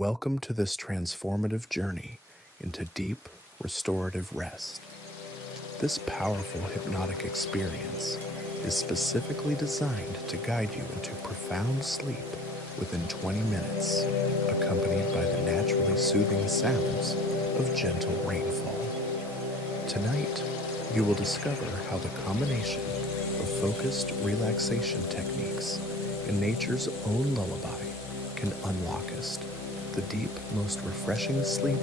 Welcome to this transformative journey into deep, restorative rest. This powerful hypnotic experience is specifically designed to guide you into profound sleep within 20 minutes, accompanied by the naturally soothing sounds of gentle rainfall. Tonight, you will discover how the combination of focused relaxation techniques and nature's own lullaby can unlockest the deep, most refreshing sleep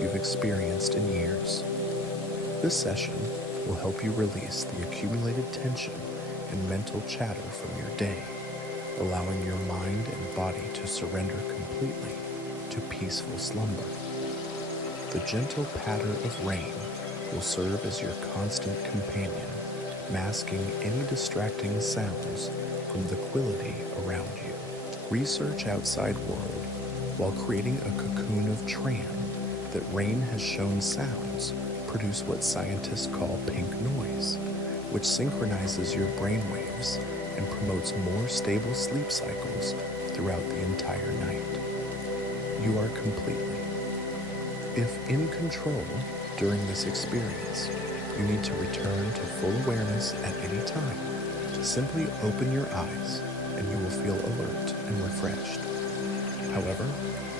you've experienced in years. This session will help you release the accumulated tension and mental chatter from your day, allowing your mind and body to surrender completely to peaceful slumber. The gentle patter of rain will serve as your constant companion, masking any distracting sounds from the quality around you. Research outside world while creating a cocoon of tran that rain has shown sounds produce what scientists call pink noise, which synchronizes your brainwaves and promotes more stable sleep cycles throughout the entire night. You are completely, if in control during this experience, you need to return to full awareness at any time. Simply open your eyes and you will feel alert and refreshed. However,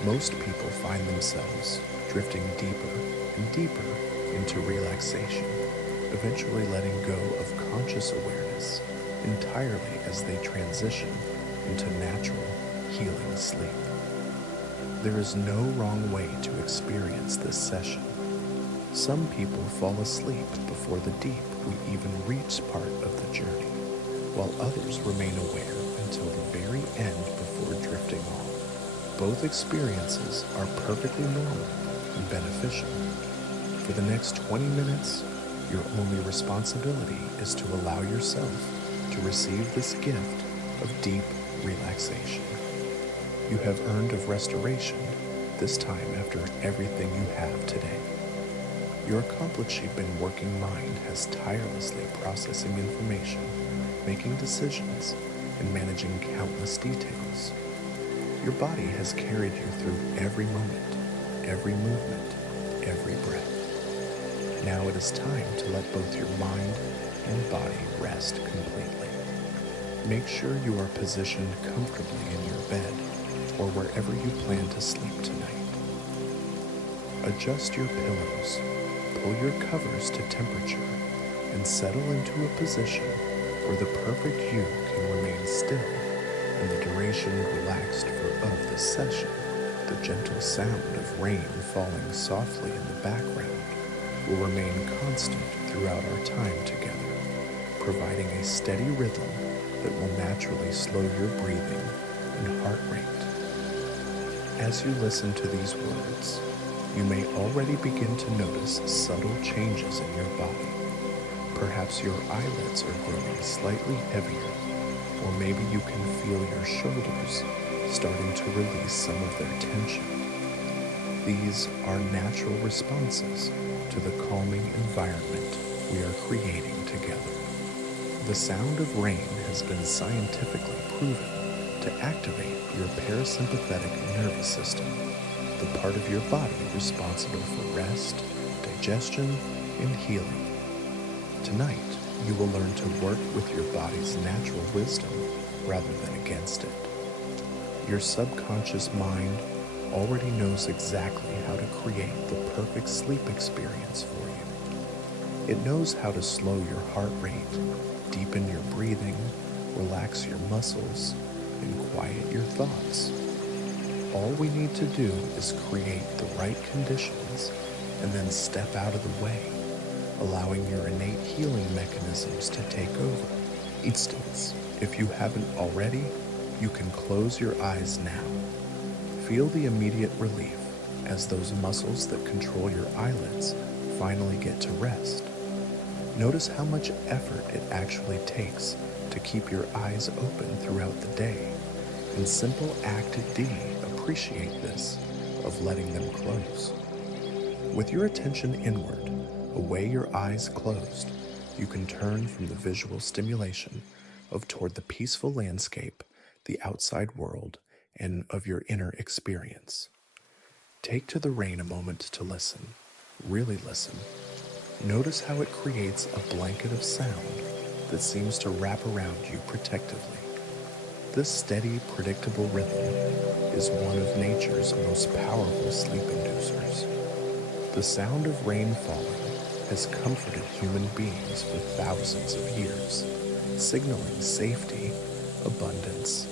most people find themselves drifting deeper and deeper into relaxation, eventually letting go of conscious awareness entirely as they transition into natural, healing sleep. There is no wrong way to experience this session. Some people fall asleep before the deep we even reach part of the journey, while others remain aware until the very end before drifting off. Both experiences are perfectly normal and beneficial. For the next 20 minutes, your only responsibility is to allow yourself to receive this gift of deep relaxation. You have earned of restoration this time after everything you have today. Your accomplished-been working mind has tirelessly processing information, making decisions, and managing countless details. Your body has carried you through every moment, every movement, every breath. Now it is time to let both your mind and body rest completely. Make sure you are positioned comfortably in your bed or wherever you plan to sleep tonight. Adjust your pillows, pull your covers to temperature, and settle into a position where the perfect you can remain still and the duration relaxed of this session. The gentle sound of rain falling softly in the background will remain constant throughout our time together, providing a steady rhythm that will naturally slow your breathing and heart rate. As you listen to these words, you may already begin to notice subtle changes in your body. Perhaps your eyelids are growing slightly heavier, or maybe you can feel your shoulders starting to release some of their tension. These are natural responses to the calming environment we are creating together. The sound of rain has been scientifically proven to activate your parasympathetic nervous system, the part of your body responsible for rest, digestion, and healing. Tonight, you will learn to work with your body's natural wisdom rather than against it. Your subconscious mind already knows exactly how to create the perfect sleep experience for you. It knows how to slow your heart rate, deepen your breathing, relax your muscles, and quiet your thoughts. All we need to do is create the right conditions and then step out of the way, allowing your innate healing mechanisms to take over. Instance, if you haven't already, you can close your eyes now. Feel the immediate relief as those muscles that control your eyelids finally get to rest. Notice how much effort it actually takes to keep your eyes open throughout the day. In simple act D, appreciate this, of letting them close. With your attention inward, away your eyes closed, you can turn from the visual stimulation toward the peaceful landscape, the outside world, and of your inner experience. Take to the rain a moment to listen. Really listen. Notice how it creates a blanket of sound that seems to wrap around you protectively. This steady, predictable rhythm is one of nature's most powerful sleep inducers. The sound of rain falling has comforted human beings for thousands of years, signaling safety, abundance,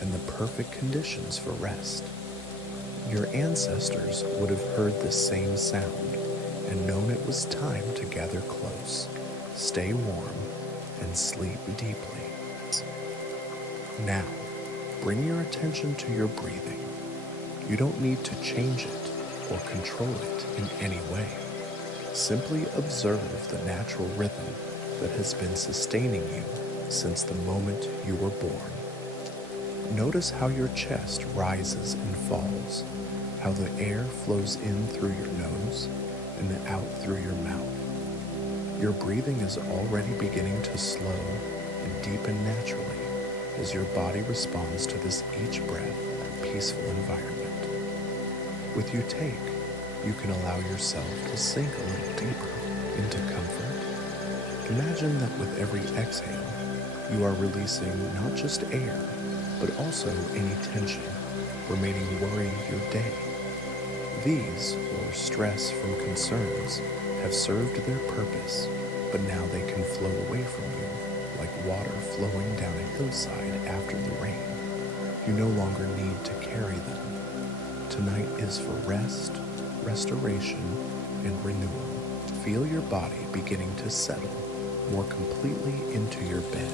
and the perfect conditions for rest. Your ancestors would have heard this same sound and known it was time to gather close, stay warm, and sleep deeply. Now, bring your attention to your breathing. You don't need to change it or control it in any way. Simply observe the natural rhythm that has been sustaining you since the moment you were born. Notice how your chest rises and falls, how the air flows in through your nose and out through your mouth. Your breathing is already beginning to slow and deepen naturally as your body responds to this each breath peaceful environment. With you take, you can allow yourself to sink a little deeper into comfort. Imagine that with every exhale, you are releasing not just air, but also any tension remaining worrying your day. These, or stress from concerns, have served their purpose, but now they can flow away from you like water flowing down a hillside after the rain. You no longer need to carry them. Tonight is for rest, restoration, and renewal. Feel your body beginning to settle more completely into your bed.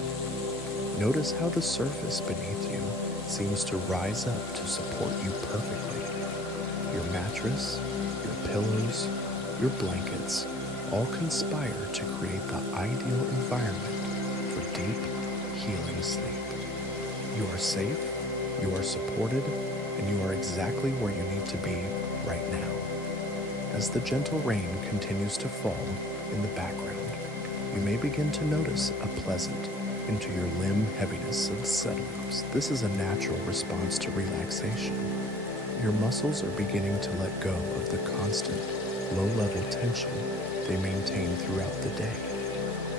Notice how the surface beneath you seems to rise up to support you perfectly. Your mattress, your pillows, your blankets all conspire to create the ideal environment for deep, healing sleep. You are safe, you are supported, and you are exactly where you need to be right now. As the gentle rain continues to fall in the background, you may begin to notice a pleasant into your limb heaviness of settling. This is a natural response to relaxation. Your muscles are beginning to let go of the constant, low-level tension they maintain throughout the day.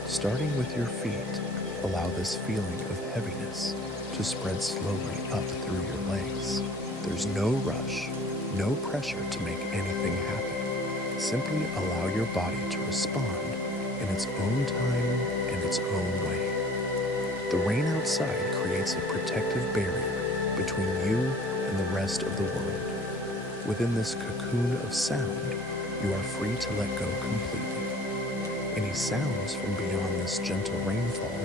Starting with your feet, allow this feeling of heaviness to spread slowly up through your legs. There's no rush, no pressure to make anything happen. Simply allow your body to respond in its own time and its own way. The rain outside creates a protective barrier between you and the rest of the world. Within this cocoon of sound, you are free to let go completely. Any sounds from beyond this gentle rainfall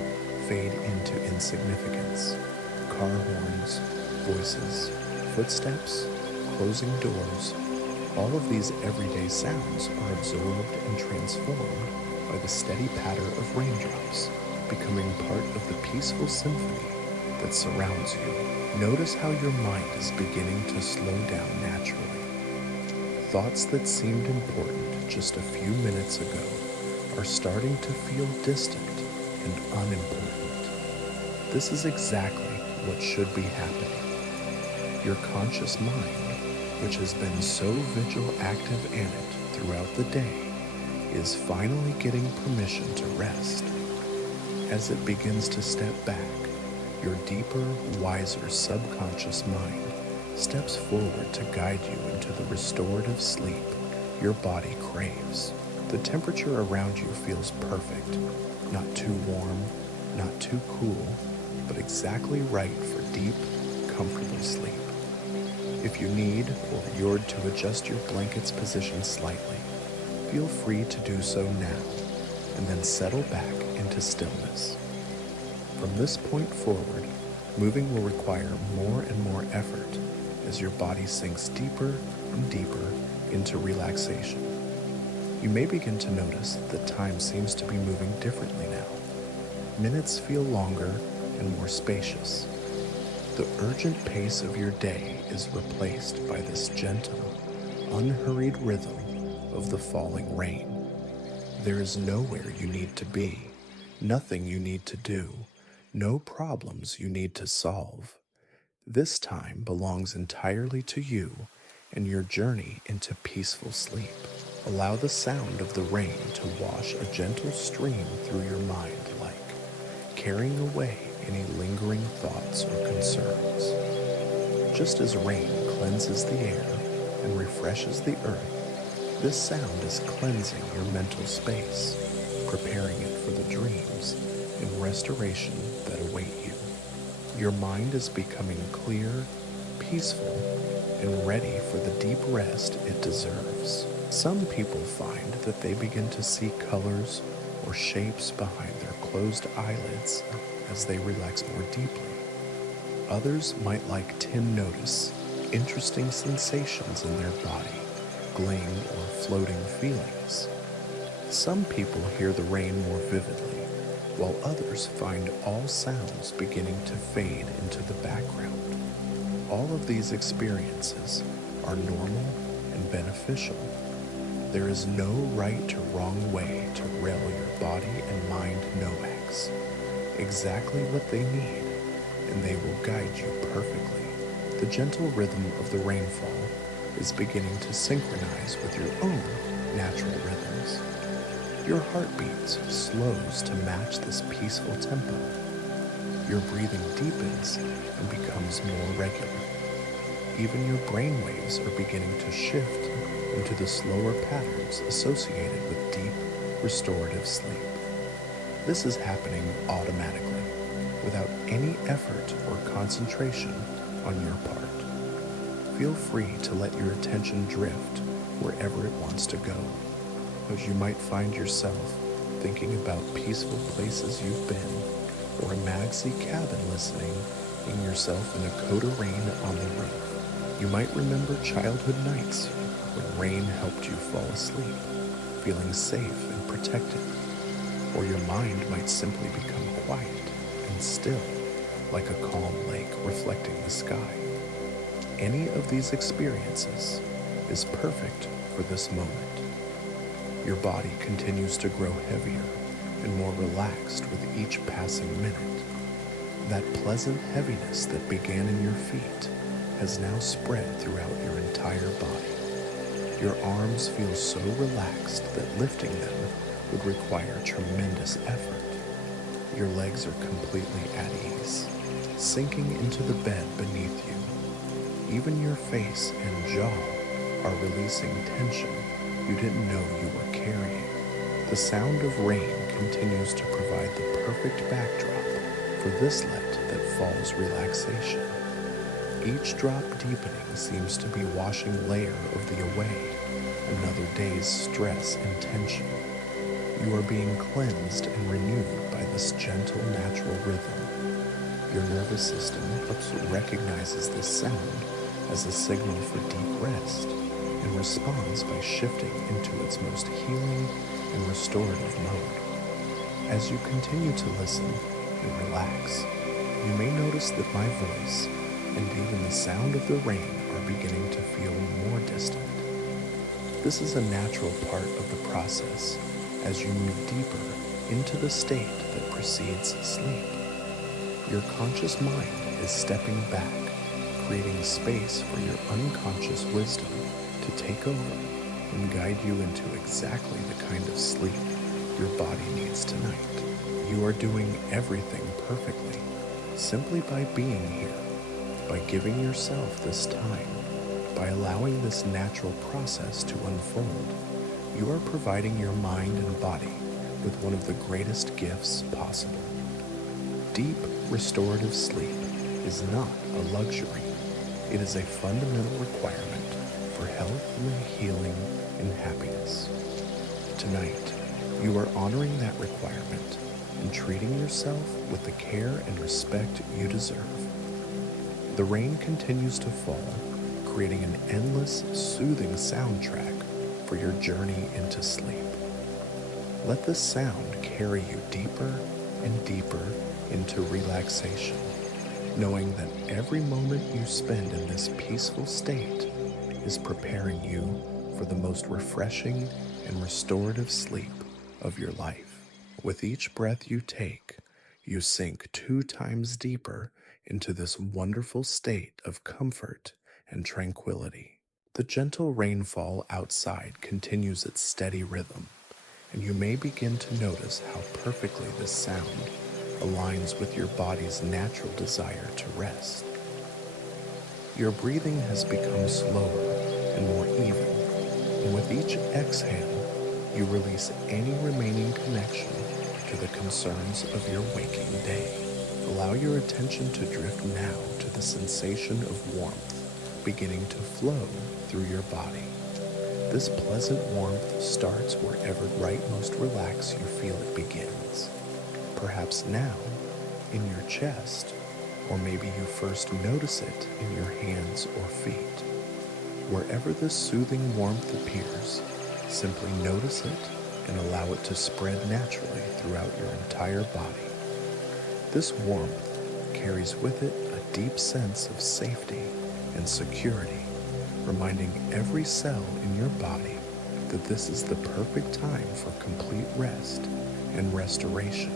fade into insignificance. Car horns, voices, footsteps, closing doors, all of these everyday sounds are absorbed and transformed by the steady patter of raindrops, becoming part of the peaceful symphony that surrounds you. Notice how your mind is beginning to slow down naturally. Thoughts that seemed important just a few minutes ago are starting to feel distant and unimportant. This is exactly what should be happening. Your conscious mind, which has been so vigil, active, and it throughout the day, is finally getting permission to rest. As it begins to step back, your deeper, wiser subconscious mind steps forward to guide you into the restorative sleep your body craves. The temperature around you feels perfect, not too warm, not too cool, but exactly right for deep, comfortable sleep. If you need or you're to adjust your blanket's position slightly, feel free to do so now, and then settle back into stillness. From this point forward, moving will require more and more effort as your body sinks deeper and deeper into relaxation. You may begin to notice that time seems to be moving differently now. Minutes feel longer and more spacious. The urgent pace of your day is replaced by this gentle, unhurried rhythm of the falling rain. There is nowhere you need to be, nothing you need to do, no problems you need to solve. This time belongs entirely to you and your journey into peaceful sleep. Allow the sound of the rain to wash a gentle stream through your mind, like carrying away any lingering thoughts or concerns. Just as rain cleanses the air and refreshes the earth, this sound is cleansing your mental space, preparing it for the dreams and restoration that await you. Your mind is becoming clear, peaceful, and ready for the deep rest it deserves. Some people find that they begin to see colors or shapes behind their closed eyelids as they relax more deeply. Others might like to notice interesting sensations in their body, gleam or floating feelings. Some people hear the rain more vividly, while others find all sounds beginning to fade into the background. All of these experiences are normal and beneficial. There is no right or wrong way to rail your body and mind nomads. Exactly what they need, and they will guide you perfectly. The gentle rhythm of the rainfall is beginning to synchronize with your own natural rhythms. Your heartbeat slows to match this peaceful tempo. Your breathing deepens and becomes more regular. Even your brain waves are beginning to shift into the slower patterns associated with deep, restorative sleep. This is happening automatically, without any effort or concentration on your part. Feel free to let your attention drift wherever it wants to go, as you might find yourself thinking about peaceful places you've been, or a maxi cabin listening in yourself in a coat of rain on the roof. You might remember childhood nights when rain helped you fall asleep, feeling safe and protected. Or your mind might simply become quiet and still, like a calm lake reflecting the sky. Any of these experiences is perfect for this moment. Your body continues to grow heavier and more relaxed with each passing minute. That pleasant heaviness that began in your feet has now spread throughout your entire body. Your arms feel so relaxed that lifting them would require tremendous effort. Your legs are completely at ease, sinking into the bed beneath you. Even your face and jaw are releasing tension you didn't know you were carrying. The sound of rain continues to provide the perfect backdrop for this light that falls relaxation. Each drop deepening seems to be washing layer of the away, another day's stress and tension. You are being cleansed and renewed by this gentle natural rhythm. Your nervous system recognizes this sound as a signal for deep rest and responds by shifting into its most healing and restorative mode. As you continue to listen and relax, you may notice that my voice and even the sound of the rain are beginning to feel more distant. This is a natural part of the process as you move deeper into the state that precedes sleep. Your conscious mind is stepping back, creating space for your unconscious wisdom to take over and guide you into exactly the kind of sleep your body needs tonight. You are doing everything perfectly, simply by being here, by giving yourself this time, by allowing this natural process to unfold. You are providing your mind and body with one of the greatest gifts possible. Deep, restorative sleep is not a luxury. It is a fundamental requirement for health and healing and happiness. Tonight, you are honoring that requirement and treating yourself with the care and respect you deserve. The rain continues to fall, creating an endless, soothing soundtrack for your journey into sleep. Let this sound carry you deeper and deeper into relaxation, knowing that every moment you spend in this peaceful state is preparing you for the most refreshing and restorative sleep of your life. With each breath you take, you sink 2 times deeper into this wonderful state of comfort and tranquility. The gentle rainfall outside continues its steady rhythm, and you may begin to notice how perfectly this sound aligns with your body's natural desire to rest. Your breathing has become slower and more even, and with each exhale, you release any remaining connection to the concerns of your waking day. Allow your attention to drift now to the sensation of warmth beginning to flow through your body. This pleasant warmth starts wherever right most relaxed you feel it begins. Perhaps now, in your chest, or maybe you first notice it in your hands or feet. Wherever this soothing warmth appears, simply notice it and allow it to spread naturally throughout your entire body. This warmth carries with it a deep sense of safety and security, reminding every cell in your body that this is the perfect time for complete rest and restoration.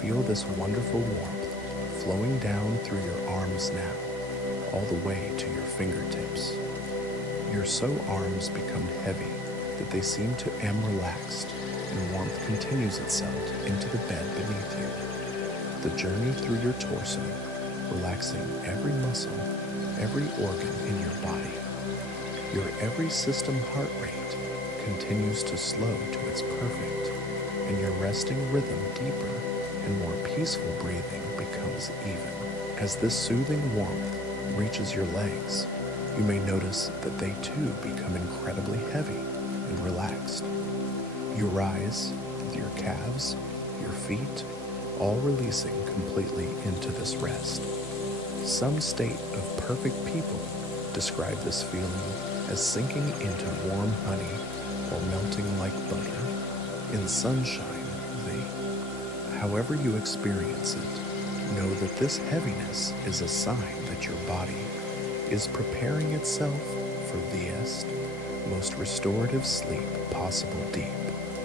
Feel this wonderful warmth flowing down through your arms now, all the way to your fingertips. Your arms become heavy that they seem to am relaxed, and warmth continues itself into the bed beneath you. The journey through your torso, relaxing every muscle, every organ in your body. Your every system heart rate continues to slow to its perfect, and your resting rhythm deeper and more peaceful breathing becomes even. As this soothing warmth reaches your legs, you may notice that they too become incredibly heavy and relaxed. You rise with your calves, your feet, all releasing completely into this rest. Some state of perfect people describe this feeling as sinking into warm honey or melting like butter in sunshine. However you experience it, know that this heaviness is a sign that your body is preparing itself for the most restorative sleep possible deep.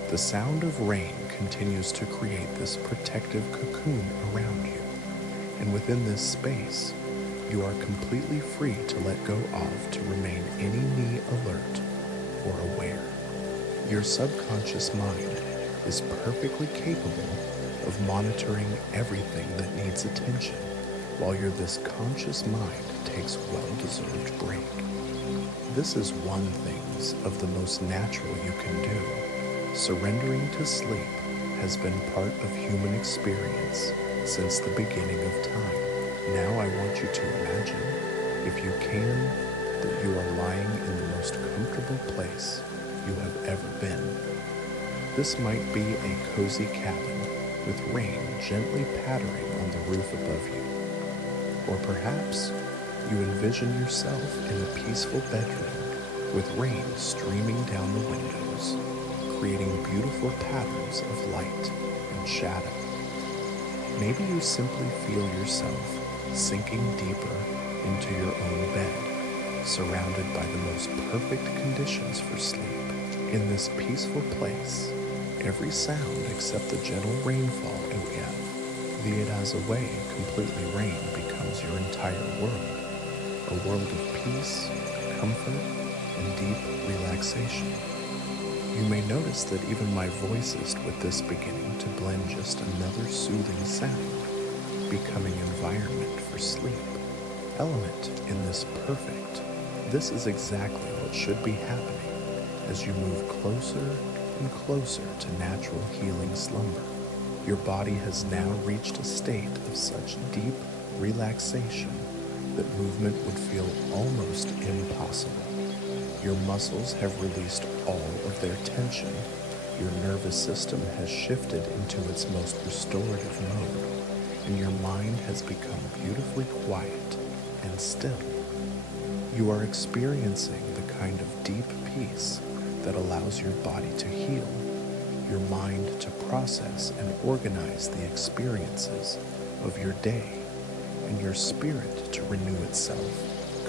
The sound of rain continues to create this protective cocoon around you, and within this space, you are completely free to let go of to remain any knee alert or aware. Your subconscious mind is perfectly capable of monitoring everything that needs attention, while this conscious mind takes well-deserved break. This is one thing of the most natural you can do. Surrendering to sleep has been part of human experience since the beginning of time. Now I want you to imagine, if you can, that you are lying in the most comfortable place you have ever been. This might be a cozy cabin with rain gently pattering on the roof above you. Or perhaps you envision yourself in a peaceful bedroom with rain streaming down the windows, creating beautiful patterns of light and shadow. Maybe you simply feel yourself sinking deeper into your own bed, surrounded by the most perfect conditions for sleep. In this peaceful place, every sound except the gentle rainfall be it as a way completely rain becomes your entire world, a world of peace, comfort, and deep relaxation. You may notice that even my voice is with this beginning to blend just another soothing sound, becoming environment for sleep, element in this perfect. This is exactly what should be happening as you move closer and closer to natural healing slumber. Your body has now reached a state of such deep relaxation that movement would feel almost impossible. Your muscles have released all of their tension. Your nervous system has shifted into its most restorative mode, and your mind has become beautifully quiet and still. You are experiencing the kind of deep peace that allows your body to heal, your mind to process and organize the experiences of your day, and your spirit to renew itself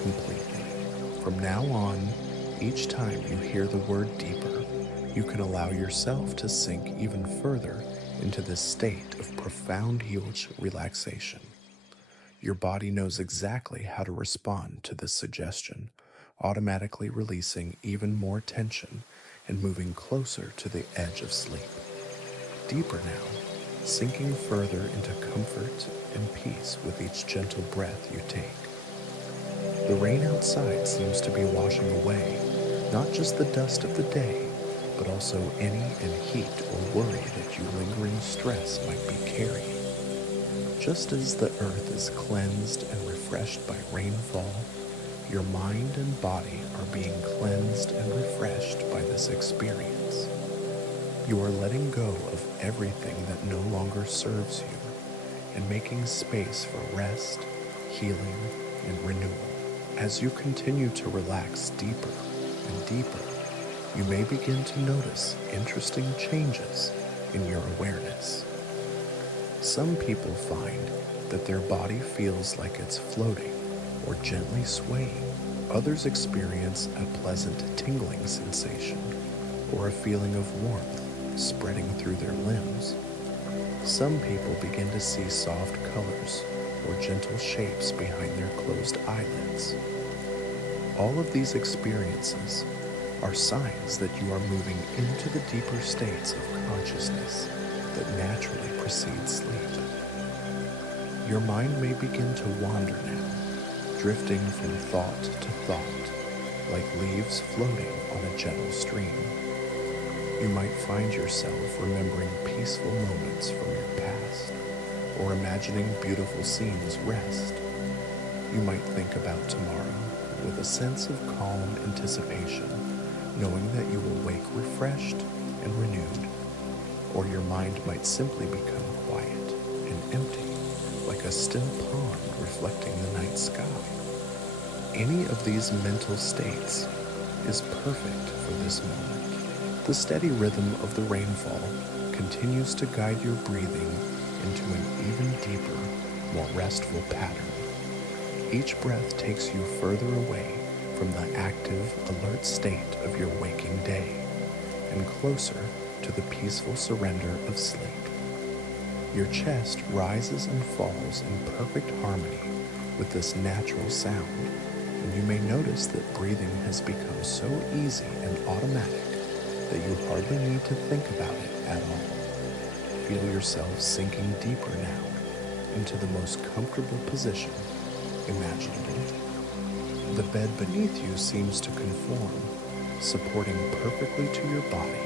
completely. From now on, each time you hear the word deeper, you can allow yourself to sink even further into this state of profound huge relaxation. Your body knows exactly how to respond to this suggestion, automatically releasing even more tension and moving closer to the edge of sleep. Deeper now, sinking further into comfort and peace with each gentle breath you take. The rain outside seems to be washing away not just the dust of the day, but also any heat or worry that your lingering stress might be carrying. Just as the earth is cleansed and refreshed by rainfall, your mind and body are being cleansed and refreshed by this experience. You are letting go of everything that no longer serves you and making space for rest, healing, and renewal. As you continue to relax deeper and deeper, you may begin to notice interesting changes in your awareness. Some people find that their body feels like it's floating or gently swaying. Others experience a pleasant tingling sensation or a feeling of warmth spreading through their limbs. Some people begin to see soft colors or gentle shapes behind their closed eyelids. All of these experiences are signs that you are moving into the deeper states of consciousness that naturally precede sleep. Your mind may begin to wander now, drifting from thought to thought, like leaves floating on a gentle stream. You might find yourself remembering peaceful moments from your past, or imagining beautiful scenes rest. You might think about tomorrow with a sense of calm anticipation, knowing that you will wake refreshed and renewed. Or your mind might simply become quiet and empty, like a still pond reflecting the night sky. Any of these mental states is perfect for this moment. The steady rhythm of the rainfall continues to guide your breathing into an even deeper, more restful pattern. Each breath takes you further away from the active, alert state of your waking day and closer to the peaceful surrender of sleep. Your chest rises and falls in perfect harmony with this natural sound, and you may notice that breathing has become so easy and automatic that you hardly need to think about it at all. Feel yourself sinking deeper now into the most comfortable position imaginable. The bed beneath you seems to conform, supporting perfectly to your body,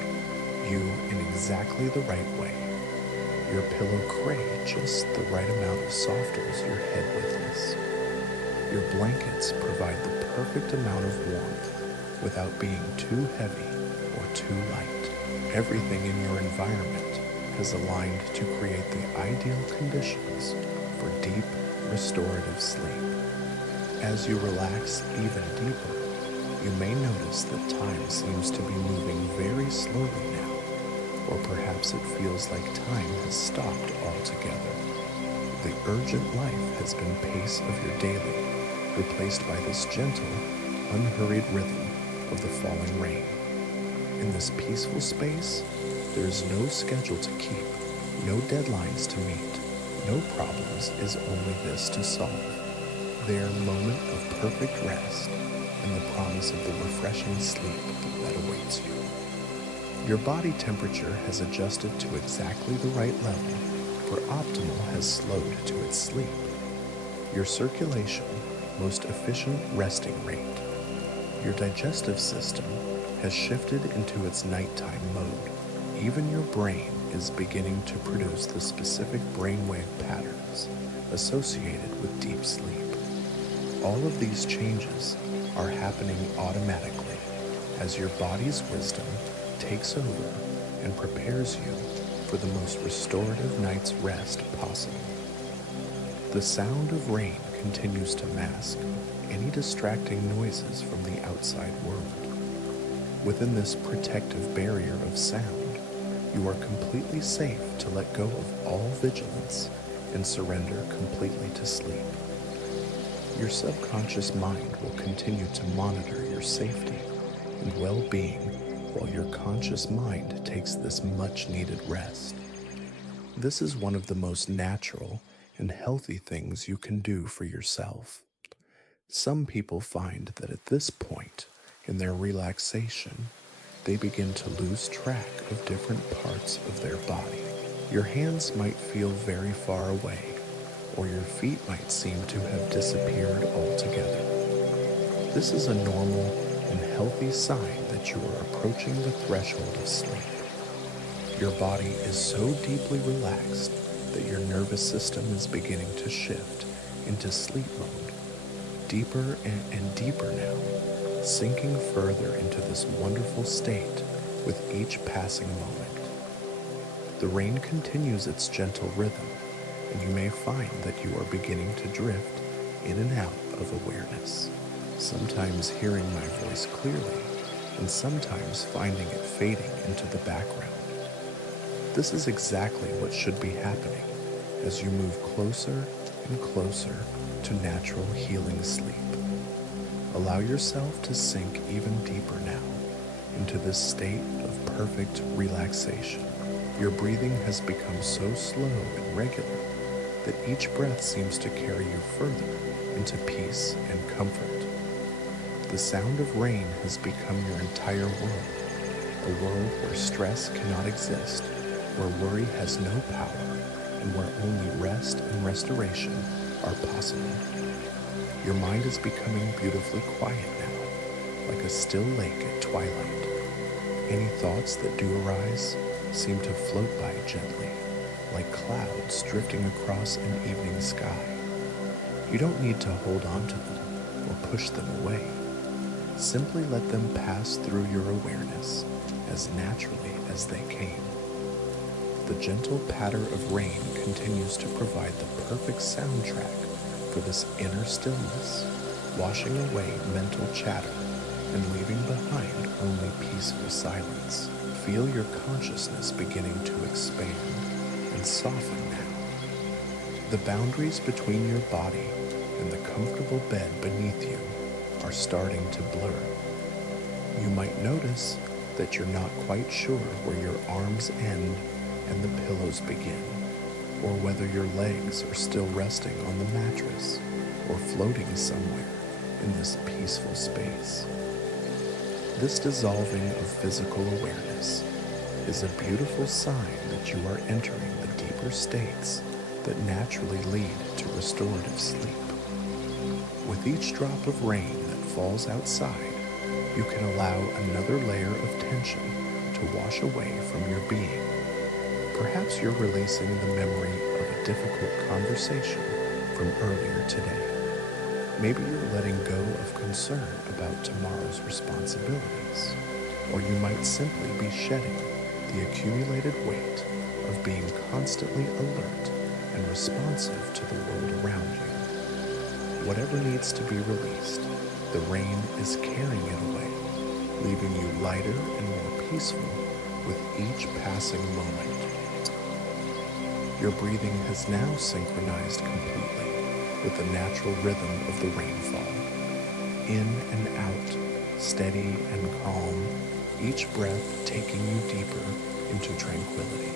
you in exactly the right way. Your pillow cray just the right amount of softens your head with this. Your blankets provide the perfect amount of warmth without being too heavy or too light. Everything in your environment has aligned to create the ideal conditions for deep, restorative sleep. As you relax even deeper, you may notice that time seems to be moving very slowly now, or perhaps it feels like time has stopped altogether. The urgent life has been pace of your daily, replaced by this gentle, unhurried rhythm of the falling rain. In this peaceful space, there is no schedule to keep, no deadlines to meet, no problems, is only this to solve. Their moment of perfect rest and the promise of the refreshing sleep that awaits you. Your body temperature has adjusted to exactly the right level, for optimal has slowed to its sleep. Your circulation, most efficient resting rate. Your digestive system has shifted into its nighttime mode. Even your brain is beginning to produce the specific brainwave patterns associated with deep sleep. All of these changes are happening automatically as your body's wisdom takes over and prepares you for the most restorative night's rest possible. The sound of rain continues to mask any distracting noises from the outside world. Within this protective barrier of sound, you are completely safe to let go of all vigilance and surrender completely to sleep. Your subconscious mind will continue to monitor your safety and well-being while your conscious mind takes this much-needed rest. This is one of the most natural and healthy things you can do for yourself. Some people find that at this point in their relaxation, they begin to lose track of different parts of their body. Your hands might feel very far away, or your feet might seem to have disappeared altogether. This is a normal and healthy sign that you are approaching the threshold of sleep. Your body is so deeply relaxed that your nervous system is beginning to shift into sleep mode, deeper and deeper now, sinking further into this wonderful state with each passing moment. The rain continues its gentle rhythm, and you may find that you are beginning to drift in and out of awareness, sometimes hearing my voice clearly, and sometimes finding it fading into the background. This is exactly what should be happening as you move closer and closer to natural healing sleep. Allow yourself to sink even deeper now into this state of perfect relaxation. Your breathing has become so slow and regular that each breath seems to carry you further into peace and comfort. The sound of rain has become your entire world, a world where stress cannot exist, where worry has no power, and where only rest and restoration are possible. Your mind is becoming beautifully quiet now, like a still lake at twilight. Any thoughts that do arise seem to float by gently, like clouds drifting across an evening sky. You don't need to hold on to them or push them away. Simply let them pass through your awareness as naturally as they came. The gentle patter of rain continues to provide the perfect soundtrack for this inner stillness, washing away mental chatter and leaving behind only peaceful silence. Feel your consciousness beginning to expand and soften now. The boundaries between your body and the comfortable bed beneath you are starting to blur. You might notice that you're not quite sure where your arms end and the pillows begin, or whether your legs are still resting on the mattress or floating somewhere in this peaceful space. This dissolving of physical awareness is a beautiful sign that you are entering the deeper states that naturally lead to restorative sleep. With each drop of rain that falls outside, you can allow another layer of tension to wash away from your being. Perhaps you're releasing the memory of a difficult conversation from earlier today. Maybe you're letting go of concern about tomorrow's responsibilities, or you might simply be shedding the accumulated weight of being constantly alert and responsive to the world around you. Whatever needs to be released, the rain is carrying it away, leaving you lighter and more peaceful with each passing moment. Your breathing has now synchronized completely with the natural rhythm of the rainfall. In and out, steady and calm, each breath taking you deeper into tranquility.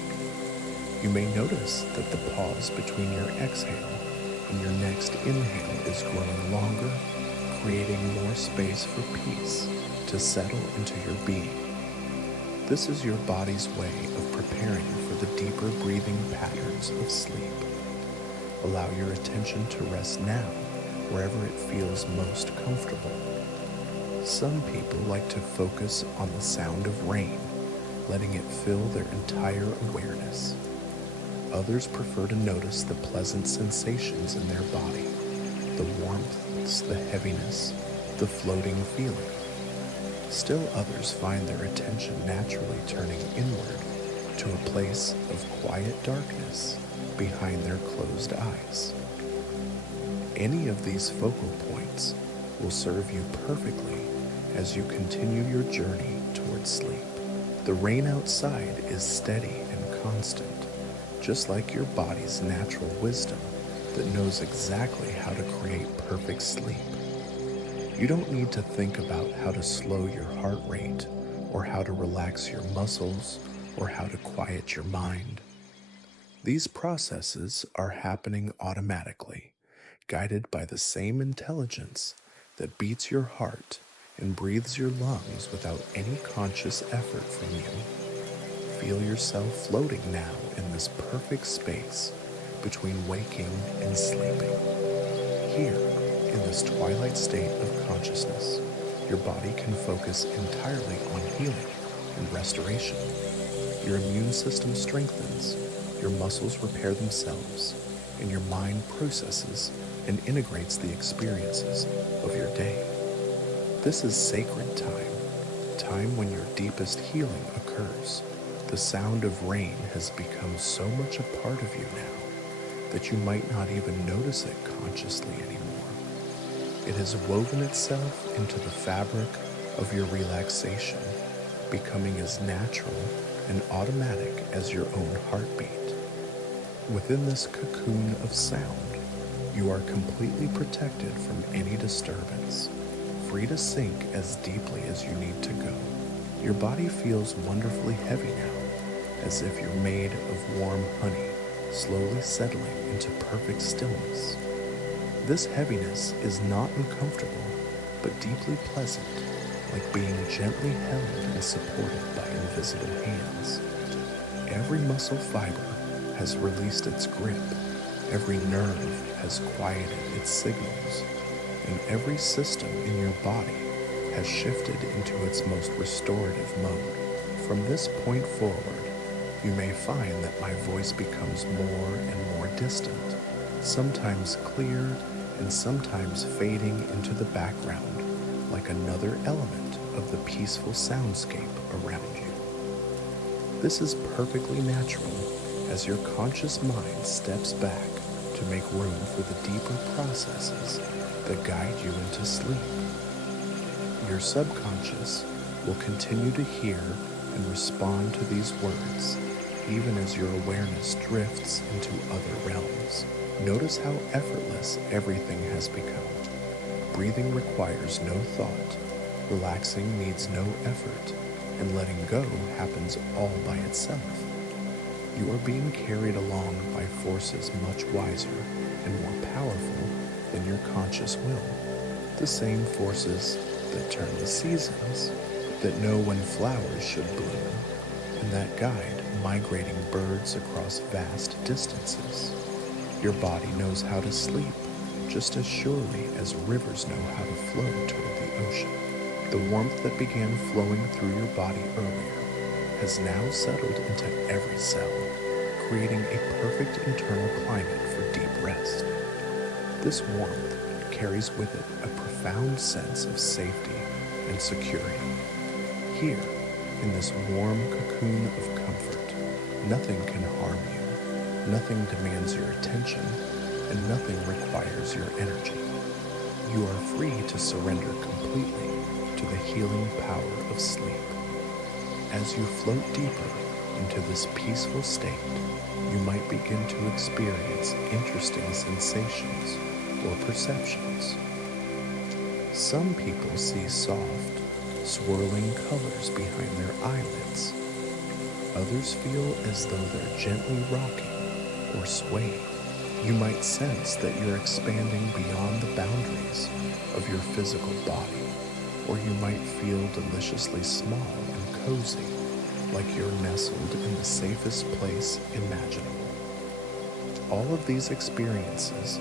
You may notice that the pause between your exhale and your next inhale is growing longer, creating more space for peace to settle into your being. This is your body's way of preparing for the deeper breathing patterns of sleep. Allow your attention to rest now, wherever it feels most comfortable. Some people like to focus on the sound of rain, letting it fill their entire awareness. Others prefer to notice the pleasant sensations in their body, the warmth, the heaviness, the floating feeling. Still others find their attention naturally turning inward to a place of quiet darkness behind their closed eyes. Any of these focal points will serve you perfectly as you continue your journey towards sleep. The rain outside is steady and constant, just like your body's natural wisdom that knows exactly how to create perfect sleep. You don't need to think about how to slow your heart rate, or how to relax your muscles, or how to quiet your mind. These processes are happening automatically, guided by the same intelligence that beats your heart and breathes your lungs without any conscious effort from you. Feel yourself floating now in this perfect space between waking and sleeping. Here, in this twilight state of consciousness, your body can focus entirely on healing and restoration. Your immune system strengthens, your muscles repair themselves, and your mind processes and integrates the experiences of your day. This is sacred time when your deepest healing occurs. The sound of rain has become so much a part of you now that you might not even notice it consciously anymore. It has woven itself into the fabric of your relaxation, becoming as natural and automatic as your own heartbeat. Within this cocoon of sound, you are completely protected from any disturbance, free to sink as deeply as you need to go. Your body feels wonderfully heavy now, as if you're made of warm honey, slowly settling into perfect stillness. This heaviness is not uncomfortable, but deeply pleasant, like being gently held and supported by invisible hands. Every muscle fiber has released its grip, every nerve has quieted its signals, and every system in your body has shifted into its most restorative mode. From this point forward, you may find that my voice becomes more and more distant, sometimes clear and sometimes fading into the background like another element of the peaceful soundscape around you. This is perfectly natural as your conscious mind steps back to make room for the deeper processes that guide you into sleep. Your subconscious will continue to hear and respond to these words, even as your awareness drifts into other realms. Notice how effortless everything has become. Breathing requires no thought, relaxing needs no effort, and letting go happens all by itself. You are being carried along by forces much wiser and more powerful than your conscious will. The same forces that turn the seasons, that know when flowers should bloom, and that guide migrating birds across vast distances. Your body knows how to sleep just as surely as rivers know how to flow toward the ocean. The warmth that began flowing through your body earlier has now settled into every cell, creating a perfect internal climate for deep rest. This warmth carries with it a profound sense of safety and security. Here, in this warm cocoon of comfort, nothing can harm you, nothing demands your attention, and nothing requires your energy. You are free to surrender completely to the healing power of sleep. As you float deeper into this peaceful state, you might begin to experience interesting sensations or perceptions. Some people see soft, swirling colors behind their eyelids. Others feel as though they're gently rocking or swaying. You might sense that you're expanding beyond the boundaries of your physical body, or you might feel deliciously small and cozy, like you're nestled in the safest place imaginable. All of these experiences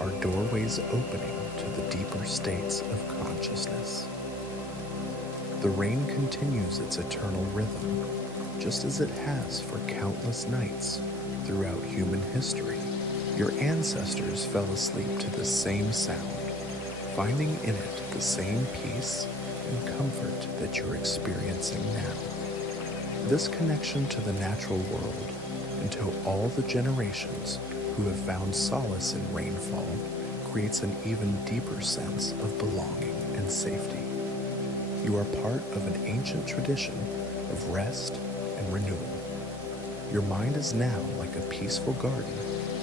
are doorways opening to the deeper states of consciousness. The rain continues its eternal rhythm, just as it has for countless nights throughout human history. Your ancestors fell asleep to the same sound, finding in it the same peace and comfort that you're experiencing now. This connection to the natural world and to all the generations who have found solace in rainfall creates an even deeper sense of belonging and safety. You are part of an ancient tradition of rest and renewal. Your mind is now like a peaceful garden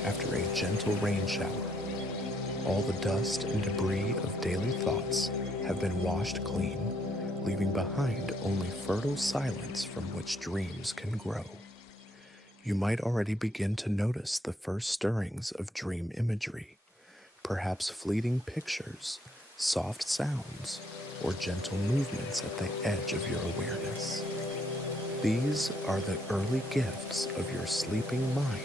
after a gentle rain shower. All the dust and debris of daily thoughts have been washed clean, leaving behind only fertile silence from which dreams can grow. You might already begin to notice the first stirrings of dream imagery, perhaps fleeting pictures soft sounds, or gentle movements at the edge of your awareness. These are the early gifts of your sleeping mind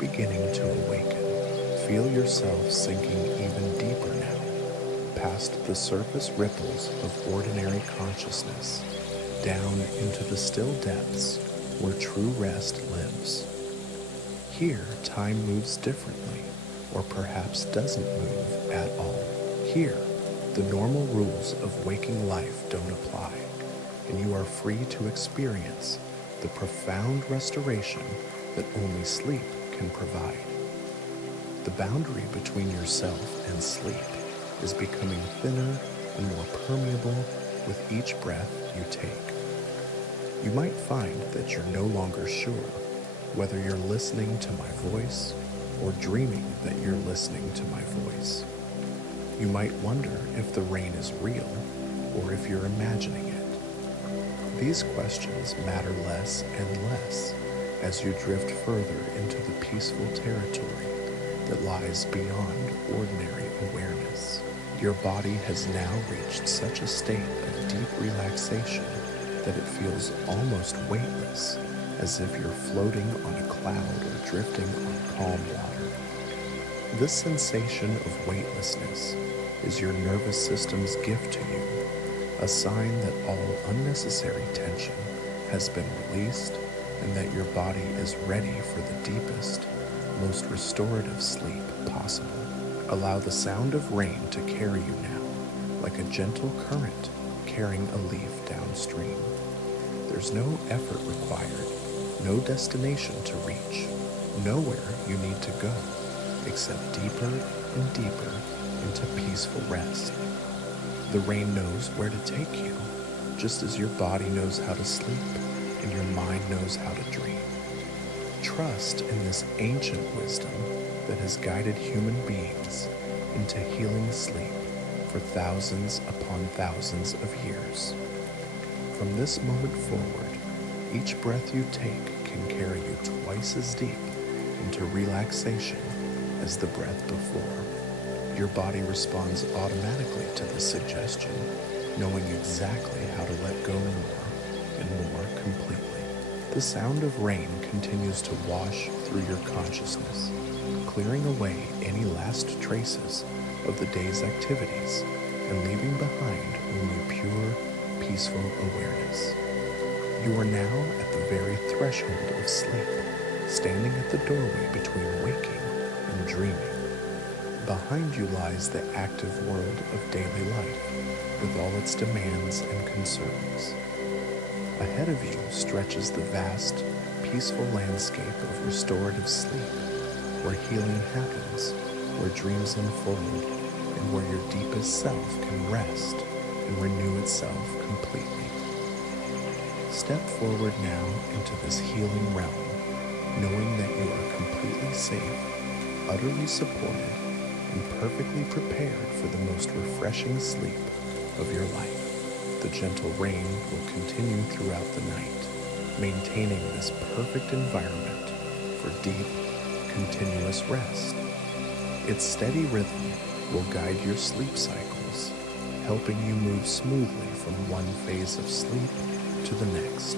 beginning to awaken. Feel yourself sinking even deeper now, past the surface ripples of ordinary consciousness, down into the still depths where true rest lives. Here, time moves differently, or perhaps doesn't move at all. Here, the normal rules of waking life don't apply, and you are free to experience the profound restoration that only sleep can provide. The boundary between yourself and sleep is becoming thinner and more permeable with each breath you take. You might find that you're no longer sure whether you're listening to my voice or dreaming that you're listening to my voice. You might wonder if the rain is real or if you're imagining it. These questions matter less and less as you drift further into the peaceful territory that lies beyond ordinary awareness. Your body has now reached such a state of deep relaxation that it feels almost weightless, as if you're floating on a cloud or drifting on calm water. This sensation of weightlessness is your nervous system's gift to you, a sign that all unnecessary tension has been released and that your body is ready for the deepest, most restorative sleep possible. Allow the sound of rain to carry you now, like a gentle current carrying a leaf downstream. There's no effort required, no destination to reach, nowhere you need to go, except deeper and deeper into peaceful rest. The rain knows where to take you, just as your body knows how to sleep and your mind knows how to dream. Trust in this ancient wisdom that has guided human beings into healing sleep for thousands upon thousands of years. From this moment forward, each breath you take can carry you twice as deep into relaxation as the breath before. Your body responds automatically to this suggestion, knowing exactly how to let go more and more completely. The sound of rain continues to wash through your consciousness, clearing away any last traces of the day's activities and leaving behind only pure, peaceful awareness. You are now at the very threshold of sleep, standing at the doorway between waking and dreaming. Behind you lies the active world of daily life, with all its demands and concerns. Ahead of you stretches the vast, peaceful landscape of restorative sleep, where healing happens, where dreams unfold, and where your deepest self can rest and renew itself completely. Step forward now into this healing realm, knowing that you are completely safe, utterly supported, and perfectly prepared for the most refreshing sleep of your life. The gentle rain will continue throughout the night, maintaining this perfect environment for deep, continuous rest. Its steady rhythm will guide your sleep cycles, helping you move smoothly from one phase of sleep to the next,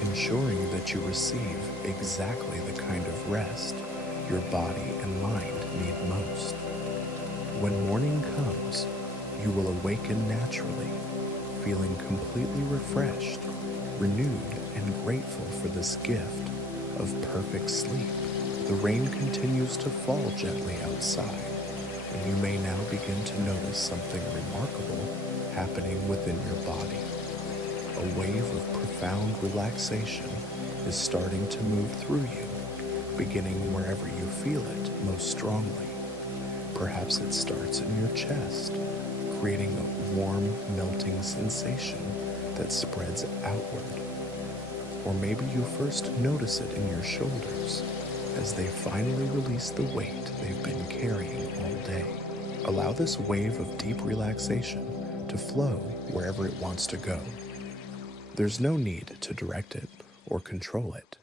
ensuring that you receive exactly the kind of rest your body and mind need most. When morning comes, you will awaken naturally, feeling completely refreshed, renewed, and grateful for this gift of perfect sleep. The rain continues to fall gently outside, and you may now begin to notice something remarkable happening within your body. A wave of profound relaxation is starting to move through you, beginning wherever you feel it most strongly. Perhaps it starts in your chest, creating a warm, melting sensation that spreads outward. Or maybe you first notice it in your shoulders as they finally release the weight they've been carrying all day. Allow this wave of deep relaxation to flow wherever it wants to go. There's no need to direct it or control it.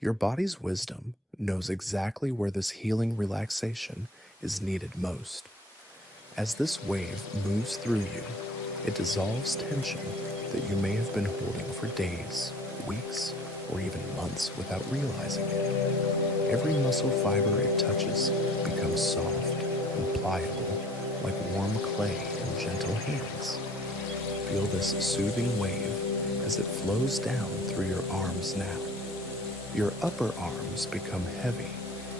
Your body's wisdom knows exactly where this healing relaxation is needed most. As this wave moves through you, it dissolves tension that you may have been holding for days, weeks, or even months without realizing it. Every muscle fiber it touches becomes soft and pliable, like warm clay in gentle hands. Feel this soothing wave as it flows down through your arms now. Your upper arms become heavy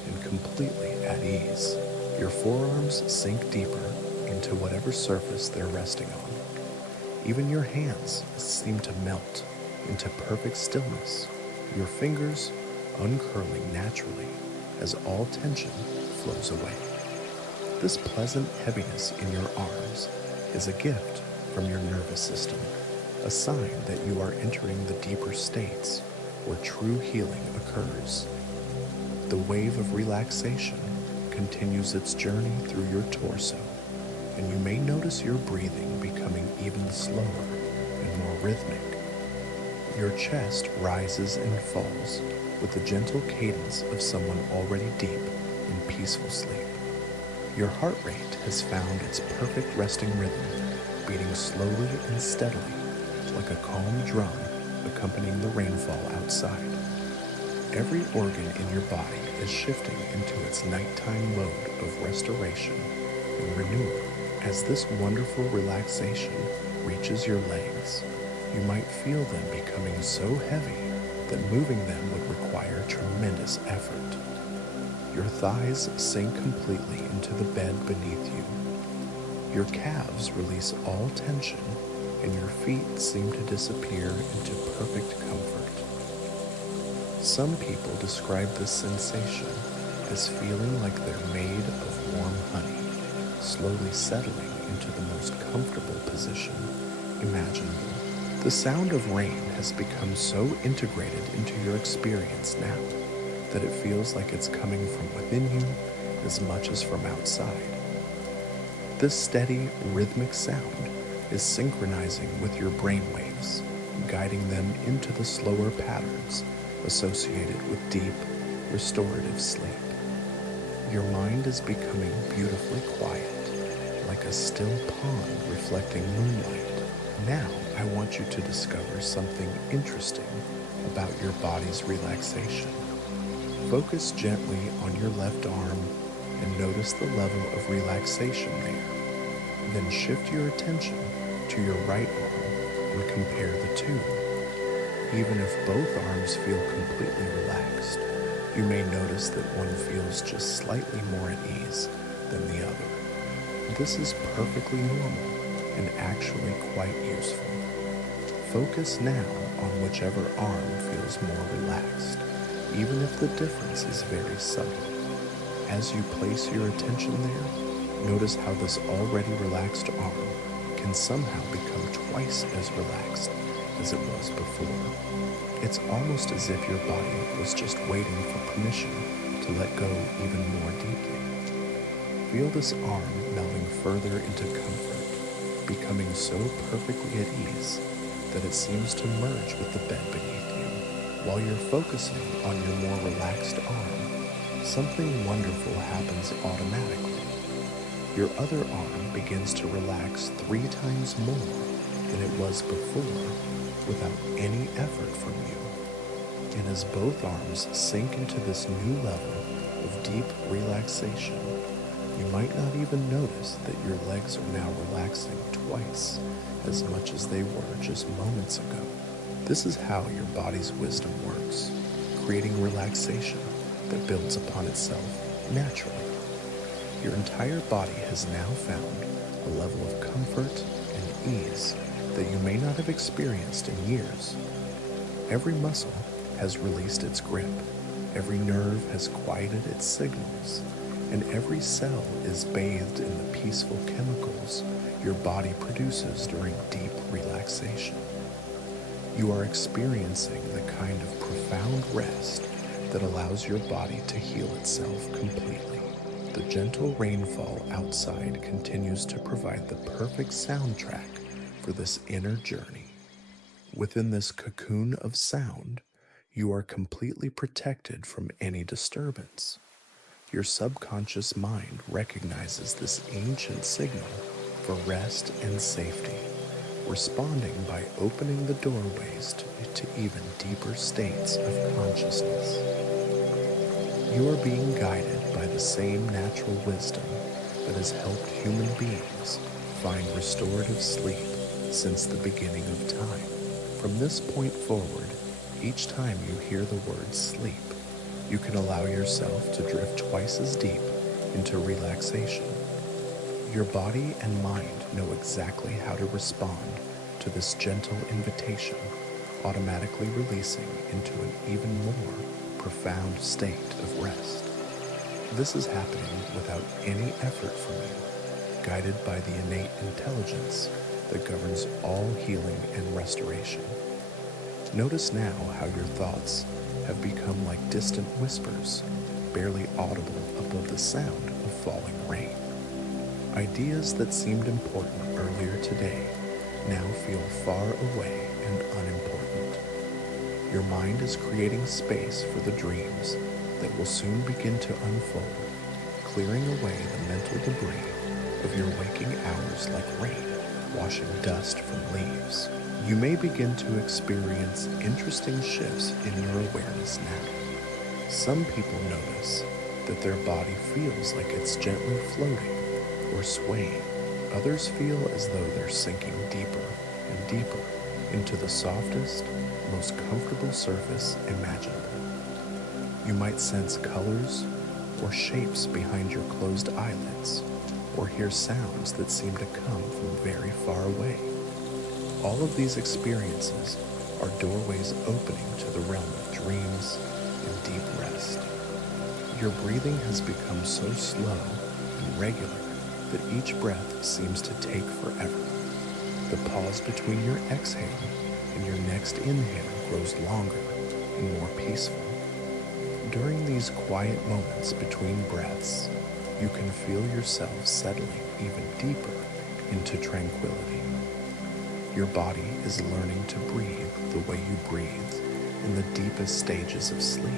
and completely at ease. Your forearms sink deeper into whatever surface they're resting on. Even your hands seem to melt into perfect stillness, your fingers uncurling naturally as all tension flows away. This pleasant heaviness in your arms is a gift from your nervous system, a sign that you are entering the deeper states where true healing occurs. The wave of relaxation continues its journey through your torso, and you may notice your breathing becoming even slower and more rhythmic. Your chest rises and falls with the gentle cadence of someone already deep in peaceful sleep. Your heart rate has found its perfect resting rhythm, beating slowly and steadily, like a calm drum accompanying the rainfall outside. Every organ in your body is shifting into its nighttime mode of restoration and renewal. As this wonderful relaxation reaches your legs, you might feel them becoming so heavy that moving them would require tremendous effort. Your thighs sink completely into the bed beneath you. Your calves release all tension, and your feet seem to disappear into perfect comfort. Some people describe this sensation as feeling like they're made of warm honey, slowly settling into the most comfortable position imaginable. The sound of rain has become so integrated into your experience now that it feels like it's coming from within you as much as from outside. This steady, rhythmic sound is synchronizing with your brainwaves, guiding them into the slower patterns associated with deep, restorative sleep. Your mind is becoming beautifully quiet, like a still pond reflecting moonlight. Now I want you to discover something interesting about your body's relaxation. Focus gently on your left arm and notice the level of relaxation there. Then shift your attention to your right arm and compare the two. Even if both arms feel completely relaxed, you may notice that one feels just slightly more at ease than the other. This is perfectly normal and actually quite useful. Focus now on whichever arm feels more relaxed, even if the difference is very subtle. As you place your attention there, notice how this already relaxed arm can somehow become twice as relaxed as it was before. It's almost as if your body was just waiting for permission to let go even more deeply. Feel this arm melding further into comfort, becoming so perfectly at ease that it seems to merge with the bed beneath you. While you're focusing on your more relaxed arm, something wonderful happens automatically. Your other arm begins to relax 3 times more than it was before without any effort from you. And as both arms sink into this new level of deep relaxation, you might not even notice that your legs are now relaxing twice as much as they were just moments ago. This is how your body's wisdom works, creating relaxation that builds upon itself naturally. Your entire body has now found a level of comfort and ease that you may not have experienced in years. Every muscle has released its grip, every nerve has quieted its signals, and every cell is bathed in the peaceful chemicals your body produces during deep relaxation. You are experiencing the kind of profound rest that allows your body to heal itself completely. The gentle rainfall outside continues to provide the perfect soundtrack for this inner journey. Within this cocoon of sound, you are completely protected from any disturbance. Your subconscious mind recognizes this ancient signal for rest and safety, responding by opening the doorways to even deeper states of consciousness. You are being guided by the same natural wisdom that has helped human beings find restorative sleep since the beginning of time. From this point forward, each time you hear the word sleep, you can allow yourself to drift twice as deep into relaxation. Your body and mind know exactly how to respond to this gentle invitation, automatically releasing into an even more profound state of rest. This is happening without any effort from you, guided by the innate intelligence that governs all healing and restoration. Notice now how your thoughts have become like distant whispers, barely audible above the sound of falling rain. Ideas that seemed important earlier today now feel far away and unimportant. Your mind is creating space for the dreams that will soon begin to unfold, clearing away the mental debris of your waking hours like rain washing dust from leaves. You may begin to experience interesting shifts in your awareness now. Some people notice that their body feels like it's gently floating or swaying. Others feel as though they're sinking deeper and deeper into the softest, most comfortable surface imaginable. You might sense colors or shapes behind your closed eyelids, or hear sounds that seem to come from very far away. All of these experiences are doorways opening to the realm of dreams and deep rest. Your breathing has become so slow and regular that each breath seems to take forever. The pause between your exhale and your next inhale grows longer and more peaceful. During these quiet moments between breaths, you can feel yourself settling even deeper into tranquility. Your body is learning to breathe the way you breathe in the deepest stages of sleep.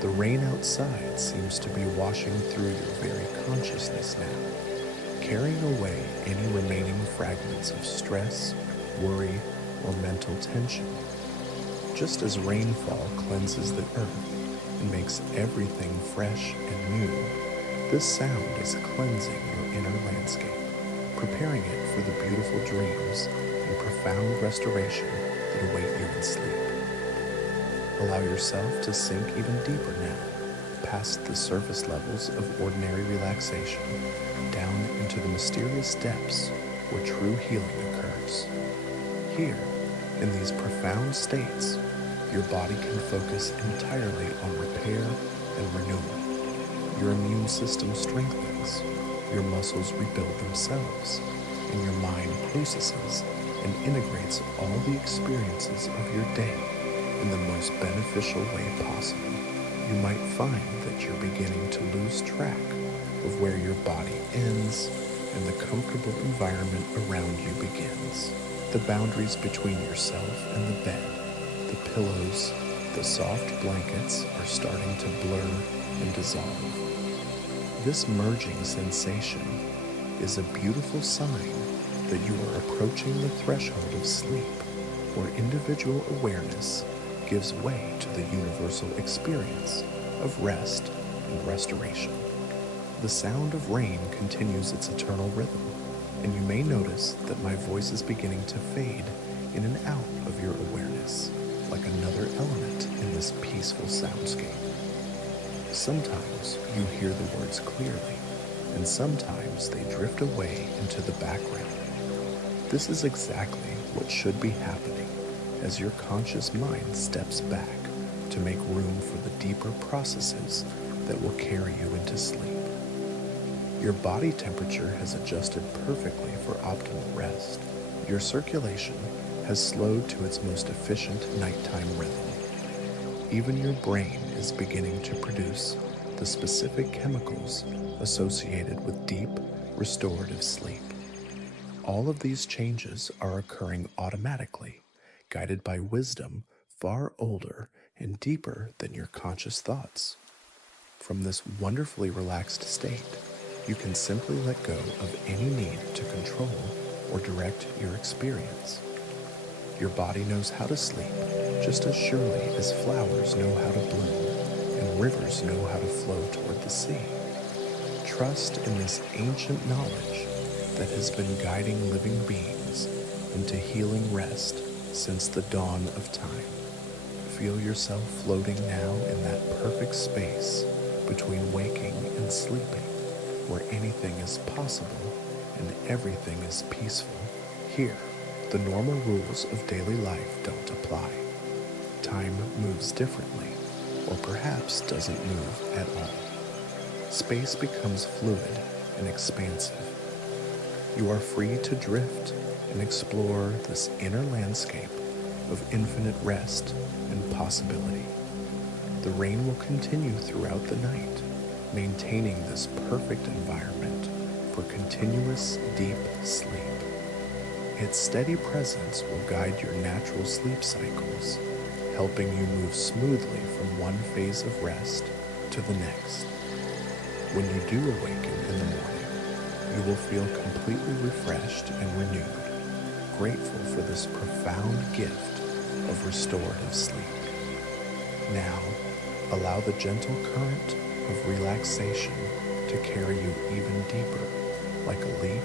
The rain outside seems to be washing through your very consciousness now, carrying away any remaining fragments of stress, worry, or mental tension. Just as rainfall cleanses the earth and makes everything fresh and new, this sound is cleansing your inner landscape, preparing it for the beautiful dreams and profound restoration that await you in sleep. Allow yourself to sink even deeper now, past the surface levels of ordinary relaxation, down into the mysterious depths where true healing occurs. Here, in these profound states, your body can focus entirely on repair and renewal. Your immune system strengthens, your muscles rebuild themselves, and your mind processes and integrates all the experiences of your day in the most beneficial way possible. You might find that you're beginning to lose track of where your body ends and the comfortable environment around you begins. The boundaries between yourself and the bed, the pillows, the soft blankets are starting to blur and dissolve. This merging sensation is a beautiful sign that you are approaching the threshold of sleep, where individual awareness gives way to the universal experience of rest and restoration. The sound of rain continues its eternal rhythm, and you may notice that my voice is beginning to fade in and out of your awareness, like another element in this peaceful soundscape. Sometimes you hear the words clearly, and sometimes they drift away into the background. This is exactly what should be happening as your conscious mind steps back to make room for the deeper processes that will carry you into sleep. Your body temperature has adjusted perfectly for optimal rest. Your circulation has slowed to its most efficient nighttime rhythm. Even your brain is beginning to produce the specific chemicals associated with deep, restorative sleep. All of these changes are occurring automatically, guided by wisdom far older and deeper than your conscious thoughts. From this wonderfully relaxed state, you can simply let go of any need to control or direct your experience. Your body knows how to sleep just as surely as flowers know how to bloom and rivers know how to flow toward the sea. Trust in this ancient knowledge that has been guiding living beings into healing rest since the dawn of time. Feel yourself floating now in that perfect space between waking and sleeping, where anything is possible and everything is peaceful. Here, the normal rules of daily life don't apply. Time moves differently, or perhaps doesn't move at all. Space becomes fluid and expansive. You are free to drift and explore this inner landscape of infinite rest and possibility. The rain will continue throughout the night, maintaining this perfect environment for continuous deep sleep. Its steady presence will guide your natural sleep cycles, helping you move smoothly from one phase of rest to the next. When you do awaken in the morning, you will feel completely refreshed and renewed, grateful for this profound gift of restorative sleep. Now, allow the gentle current of relaxation to carry you even deeper, like a leaf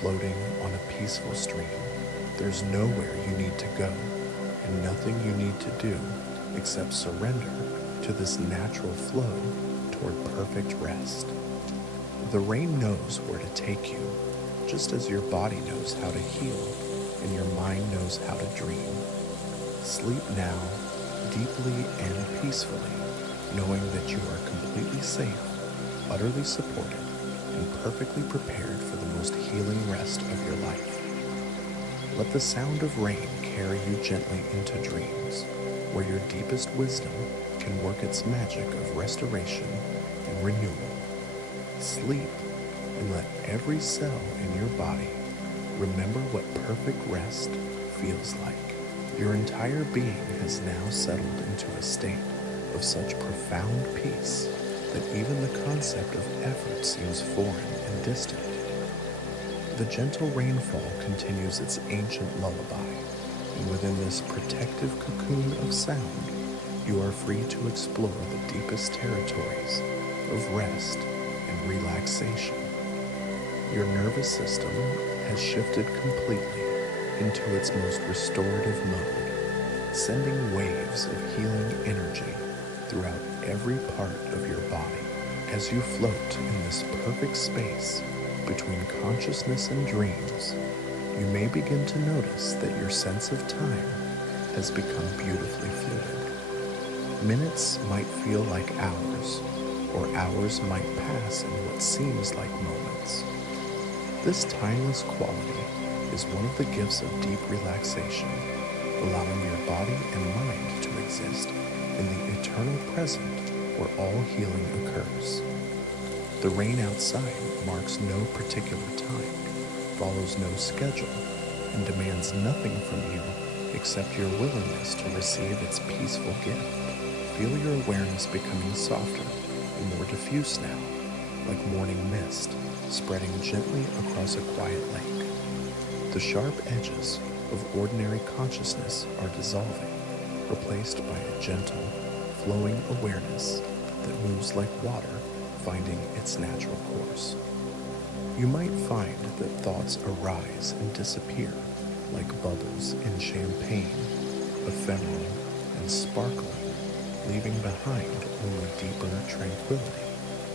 floating on a peaceful stream. There's nowhere you need to go, and nothing you need to do except surrender to this natural flow toward perfect rest. The rain knows where to take you, just as your body knows how to heal and your mind knows how to dream. Sleep now, deeply and peacefully, knowing that you are completely safe, utterly supported, and perfectly prepared for the most healing rest of your life. Let the sound of rain carry you gently into dreams, where your deepest wisdom can work its magic of restoration and renewal. Sleep, and let every cell in your body remember what perfect rest feels like. Your entire being has now settled into a state of such profound peace that even the concept of effort seems foreign and distant. The gentle rainfall continues its ancient lullaby, and within this protective cocoon of sound, you are free to explore the deepest territories of rest and relaxation. Your nervous system has shifted completely into its most restorative mode, sending waves of healing energy throughout every part of your body. As you float in this perfect space between consciousness and dreams, you may begin to notice that your sense of time has become beautifully fluid. Minutes might feel like hours, or hours might pass in what seems like moments. This timeless quality is one of the gifts of deep relaxation, allowing your body and mind to exist in the eternal present where all healing occurs. The rain outside marks no particular time, follows no schedule, and demands nothing from you except your willingness to receive its peaceful gift. Feel your awareness becoming softer and more diffuse now, like morning mist spreading gently across a quiet lake. The sharp edges of ordinary consciousness are dissolving, replaced by a gentle, flowing awareness that moves like water finding its natural course. You might find that thoughts arise and disappear like bubbles in champagne, ephemeral and sparkling, leaving behind only deeper tranquility.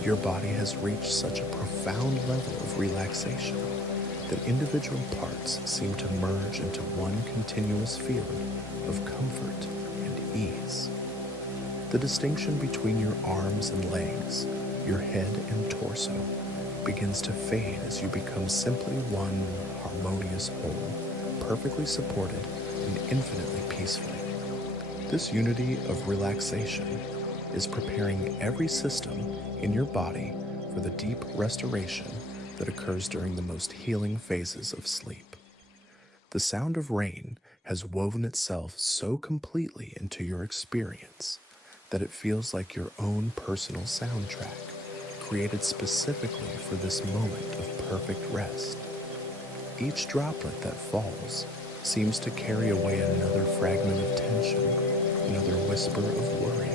Your body has reached such a profound level of relaxation that individual parts seem to merge into one continuous feeling of comfort and ease. The distinction between your arms and legs, your head and torso, begins to fade as you become simply one harmonious whole, perfectly supported and infinitely peaceful. This unity of relaxation is preparing every system in your body for the deep restoration that occurs during the most healing phases of sleep. The sound of rain has woven itself so completely into your experience that it feels like your own personal soundtrack, created specifically for this moment of perfect rest. Each droplet that falls seems to carry away another fragment of tension, another whisper of worry,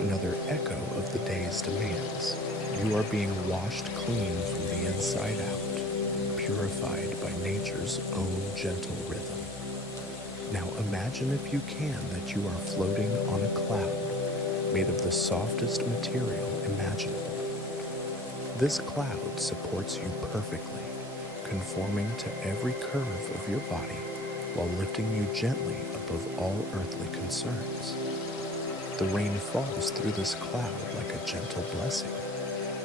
another echo of the day's demands. You are being washed clean from the inside out, purified by nature's own gentle rhythm. Now imagine, if you can, that you are floating on a cloud made of the softest material imaginable. This cloud supports you perfectly, conforming to every curve of your body while lifting you gently above all earthly concerns. The rain falls through this cloud like a gentle blessing,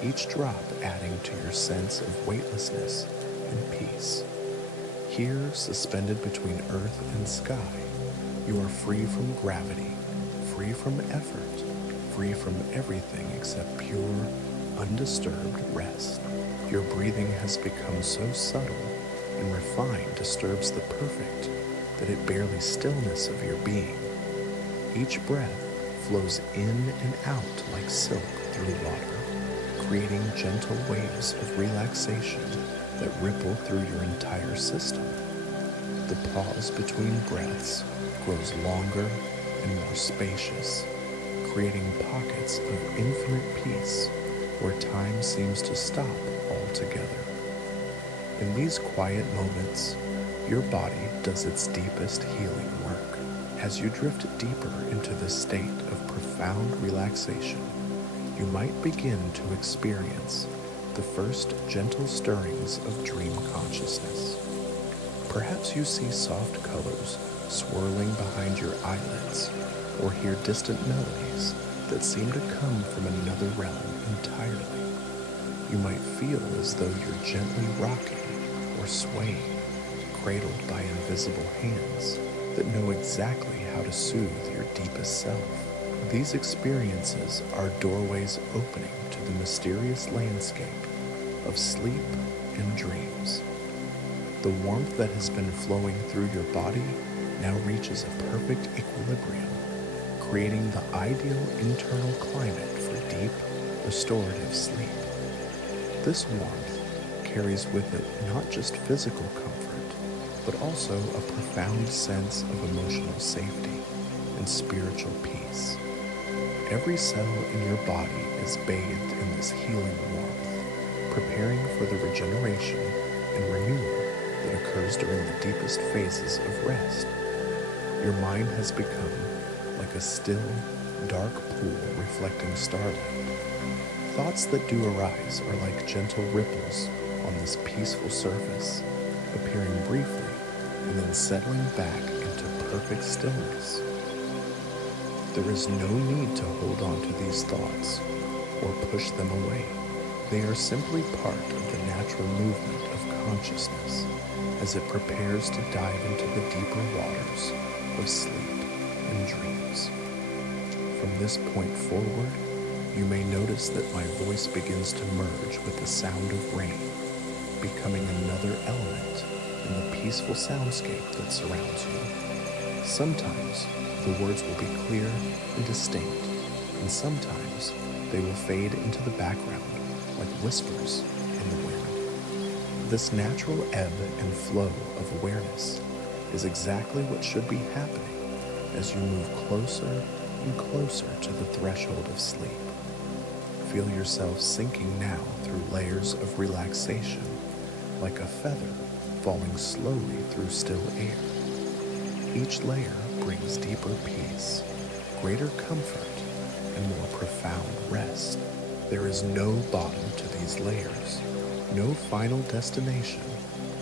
each drop adding to your sense of weightlessness and peace. Here, suspended between earth and sky, you are free from gravity, free from effort, free from everything except pure, undisturbed rest. Your breathing has become so subtle and refined disturbs the perfect that it barely stillness of your being. Each breath flows in and out like silk through water, creating gentle waves of relaxation that ripple through your entire system. The pause between breaths grows longer and more spacious, creating pockets of infinite peace where time seems to stop altogether. In these quiet moments, your body does its deepest healing work. As you drift deeper into this state of profound relaxation, you might begin to experience the first gentle stirrings of dream consciousness. Perhaps you see soft colors swirling behind your eyelids, or hear distant melodies that seem to come from another realm entirely. You might feel as though you're gently rocking or swaying, cradled by invisible hands that know exactly how to soothe your deepest self. These experiences are doorways opening to the mysterious landscape of sleep and dreams. The warmth that has been flowing through your body now reaches a perfect equilibrium, creating the ideal internal climate for deep, restorative sleep. This warmth carries with it not just physical comfort, but also a profound sense of emotional safety and spiritual peace. Every cell in your body is bathed in this healing warmth, preparing for the regeneration and renewal that occurs during the deepest phases of rest. Your mind has become like a still, dark pool reflecting starlight. Thoughts that do arise are like gentle ripples on this peaceful surface, appearing briefly and then settling back into perfect stillness. There is no need to hold on to these thoughts or push them away. They are simply part of the natural movement of consciousness as it prepares to dive into the deeper waters of sleep and dreams. From this point forward, you may notice that my voice begins to merge with the sound of rain, becoming another element in the peaceful soundscape that surrounds you. Sometimes the words will be clear and distinct, and sometimes they will fade into the background like whispers in the wind. This natural ebb and flow of awareness is exactly what should be happening as you move closer and closer to the threshold of sleep. Feel yourself sinking now through layers of relaxation, like a feather falling slowly through still air. Each layer brings deeper peace, greater comfort, and more profound rest. There is no bottom to these layers, no final destination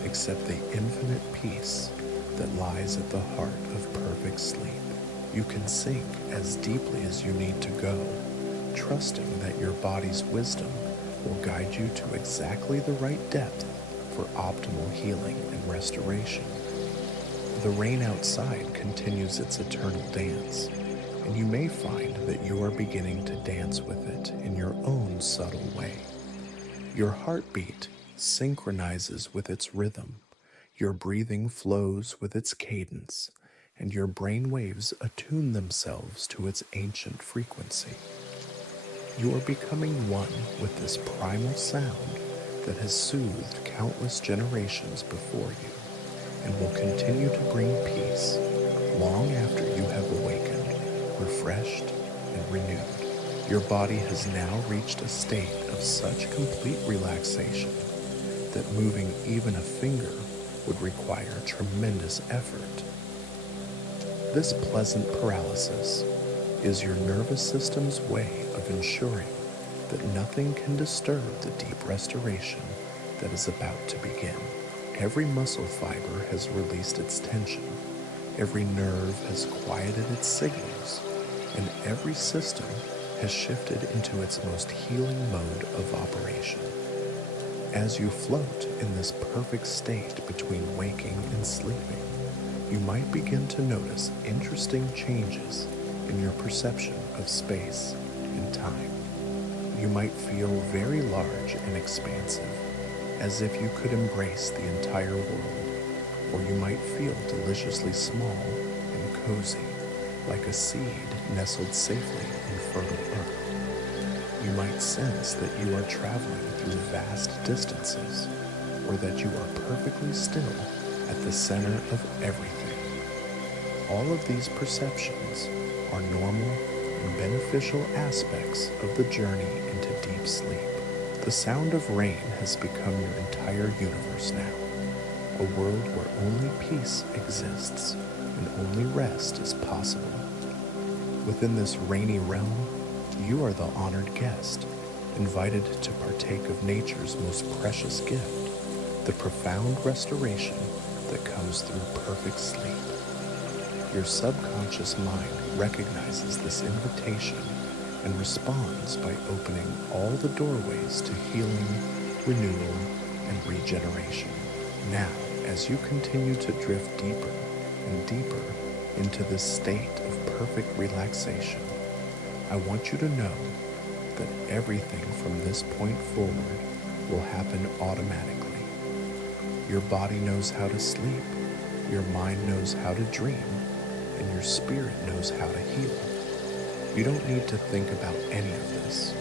except the infinite peace that lies at the heart of perfect sleep. You can sink as deeply as you need to go, trusting that your body's wisdom will guide you to exactly the right depth for optimal healing and restoration. The rain outside continues its eternal dance, and you may find that you are beginning to dance with it in your own subtle way. Your heartbeat synchronizes with its rhythm, your breathing flows with its cadence, and your brain waves attune themselves to its ancient frequency. You are becoming one with this primal sound that has soothed countless generations before you and will continue to bring peace long after you have awakened, refreshed, and renewed. Your body has now reached a state of such complete relaxation that moving even a finger would require tremendous effort. This pleasant paralysis is your nervous system's way of ensuring that nothing can disturb the deep restoration that is about to begin. Every muscle fiber has released its tension, every nerve has quieted its signals, and every system has shifted into its most healing mode of operation. As you float in this perfect state between waking and sleeping, you might begin to notice interesting changes in your perception of space and time. You might feel very large and expansive, as if you could embrace the entire world, or you might feel deliciously small and cozy, like a seed nestled safely in fertile earth. You might sense that you are traveling through vast distances, or that you are perfectly still at the center of everything. All of these perceptions are normal and beneficial aspects of the journey into deep sleep. The sound of rain has become your entire universe now, a world where only peace exists and only rest is possible. Within this rainy realm, you are the honored guest, invited to partake of nature's most precious gift, the profound restoration that comes through perfect sleep. Your subconscious mind recognizes this invitation and responds by opening all the doorways to healing, renewal, and regeneration. Now, as you continue to drift deeper and deeper into this state of perfect relaxation, I want you to know that everything from this point forward will happen automatically. Your body knows how to sleep, your mind knows how to dream, and your spirit knows how to heal. You don't need to think about any of this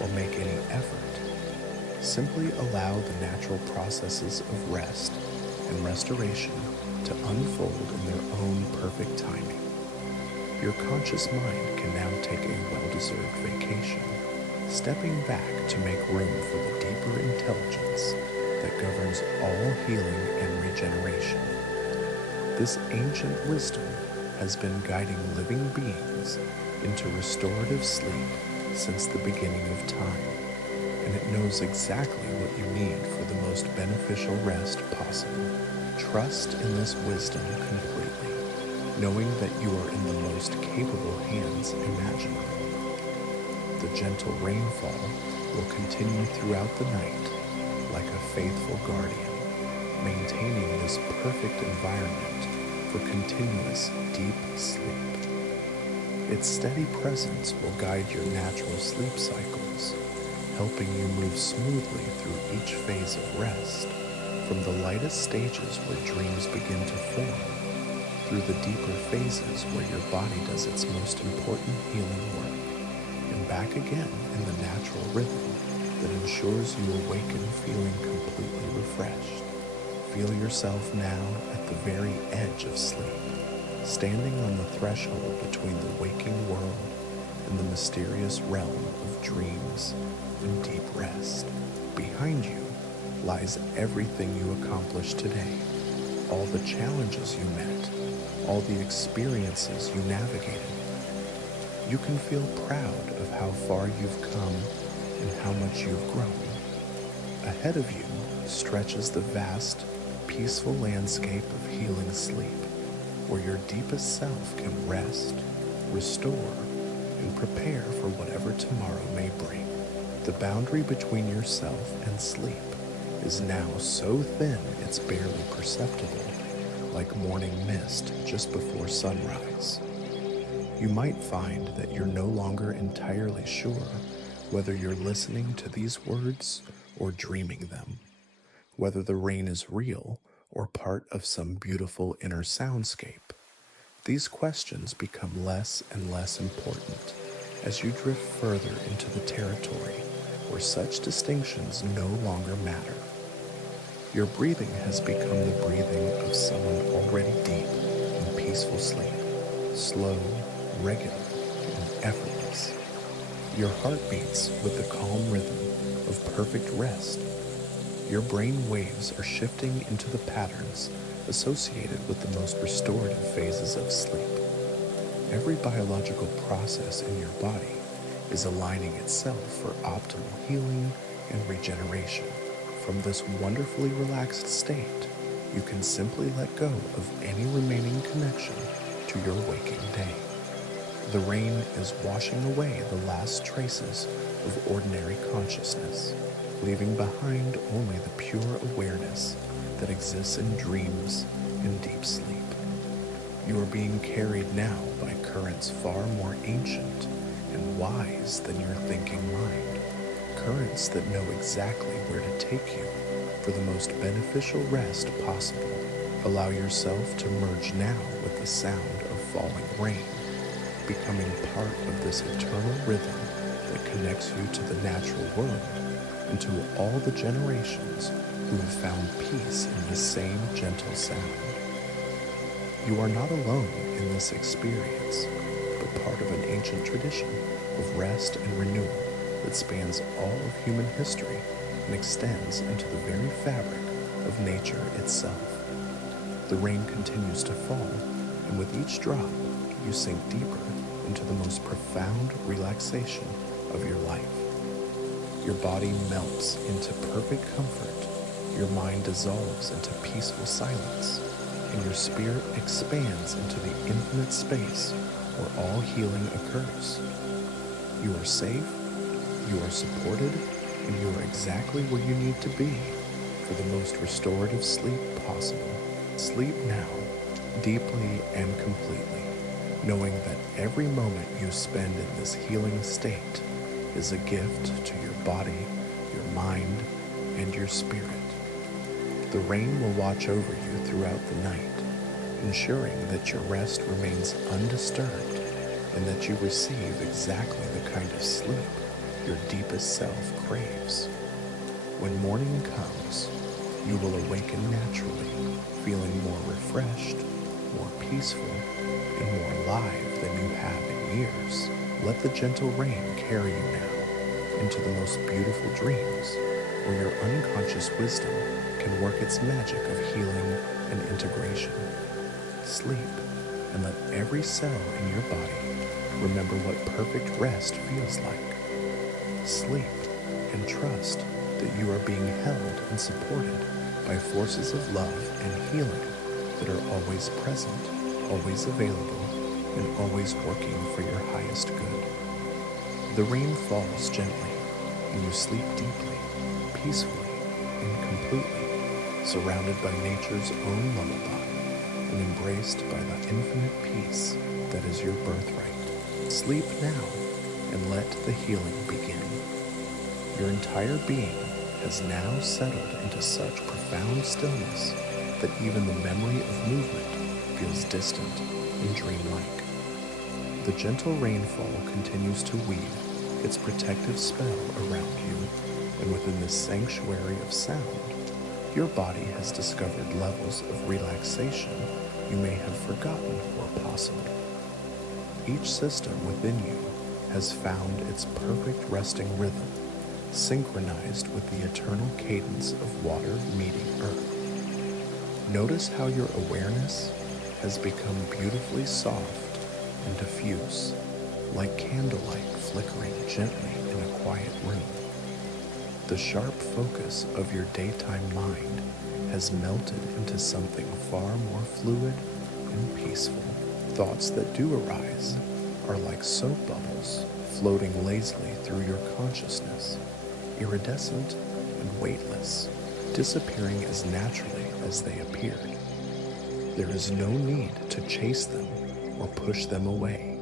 or make any effort. Simply allow the natural processes of rest and restoration to unfold in their own perfect timing. Your conscious mind can now take a well-deserved vacation, stepping back to make room for the deeper intelligence that governs all healing and regeneration. This ancient wisdom has been guiding living beings into restorative sleep since the beginning of time, and it knows exactly what you need for the most beneficial rest possible. Trust in this wisdom completely, knowing that you are in the most capable hands imaginable. The gentle rainfall will continue throughout the night like a faithful guardian, maintaining this perfect environment for continuous deep sleep. Its steady presence will guide your natural sleep cycles, helping you move smoothly through each phase of rest, from the lightest stages where dreams begin to form, through the deeper phases where your body does its most important healing work, and back again in the natural rhythm that ensures you awaken feeling completely refreshed. Feel yourself now at the very edge of sleep, standing on the threshold between the waking world and the mysterious realm of dreams and deep rest. Behind you lies everything you accomplished today, all the challenges you met, all the experiences you navigated. You can feel proud of how far you've come and how much you've grown. Ahead of you stretches the vast, peaceful landscape of healing sleep, where your deepest self can rest, restore, and prepare for whatever tomorrow may bring. The boundary between yourself and sleep is now so thin it's barely perceptible, like morning mist just before sunrise. You might find that you're no longer entirely sure whether you're listening to these words or dreaming them, whether the rain is real or part of some beautiful inner soundscape. These questions become less and less important as you drift further into the territory where such distinctions no longer matter. Your breathing has become the breathing of someone already deep in peaceful sleep, slow, regular, and effortless. Your heart beats with the calm rhythm of perfect rest. Your brain waves are shifting into the patterns associated with the most restorative phases of sleep. Every biological process in your body is aligning itself for optimal healing and regeneration. From this wonderfully relaxed state, you can simply let go of any remaining connection to your waking day. The rain is washing away the last traces of ordinary consciousness, leaving behind only the pure awareness that exists in dreams and deep sleep. You are being carried now by currents far more ancient and wise than your thinking mind, currents that know exactly where to take you for the most beneficial rest possible. Allow yourself to merge now with the sound of falling rain, becoming part of this eternal rhythm that connects you to the natural world and to all the generations who have found peace in this same gentle sound. You are not alone in this experience, but part of an ancient tradition of rest and renewal that spans all of human history and extends into the very fabric of nature itself. The rain continues to fall, and with each drop, you sink deeper into the most profound relaxation of your life. Your body melts into perfect comfort, your mind dissolves into peaceful silence, and your spirit expands into the infinite space where all healing occurs. You are safe, you are supported, and you are exactly where you need to be for the most restorative sleep possible. Sleep now, deeply and completely, knowing that every moment you spend in this healing state is a gift to your body, your mind, and your spirit. The rain will watch over you throughout the night, ensuring that your rest remains undisturbed and that you receive exactly the kind of sleep your deepest self craves. When morning comes, you will awaken naturally, feeling more refreshed, more peaceful, and more alive than you have in years. Let the gentle rain carry you now into the most beautiful dreams, where your unconscious wisdom can work its magic of healing and integration. Sleep, and let every cell in your body remember what perfect rest feels like. Sleep, and trust that you are being held and supported by forces of love and healing that are always present, always available, and always working for your highest good. The rain falls gently, and you sleep deeply, peacefully, and completely, surrounded by nature's own lullaby, and embraced by the infinite peace that is your birthright. Sleep now, and let the healing begin. Your entire being has now settled into such profound stillness that even the memory of movement feels distant and dreamlike. The gentle rainfall continues to weave its protective spell around you, and within this sanctuary of sound, your body has discovered levels of relaxation you may have forgotten were possible. Each system within you has found its perfect resting rhythm, synchronized with the eternal cadence of water meeting earth. Notice how your awareness has become beautifully soft and diffuse, like candlelight flickering gently in a quiet room. The sharp focus of your daytime mind has melted into something far more fluid and peaceful. Thoughts that do arise are like soap bubbles floating lazily through your consciousness, iridescent and weightless, disappearing as naturally as they appeared. There is no need to chase them or push them away.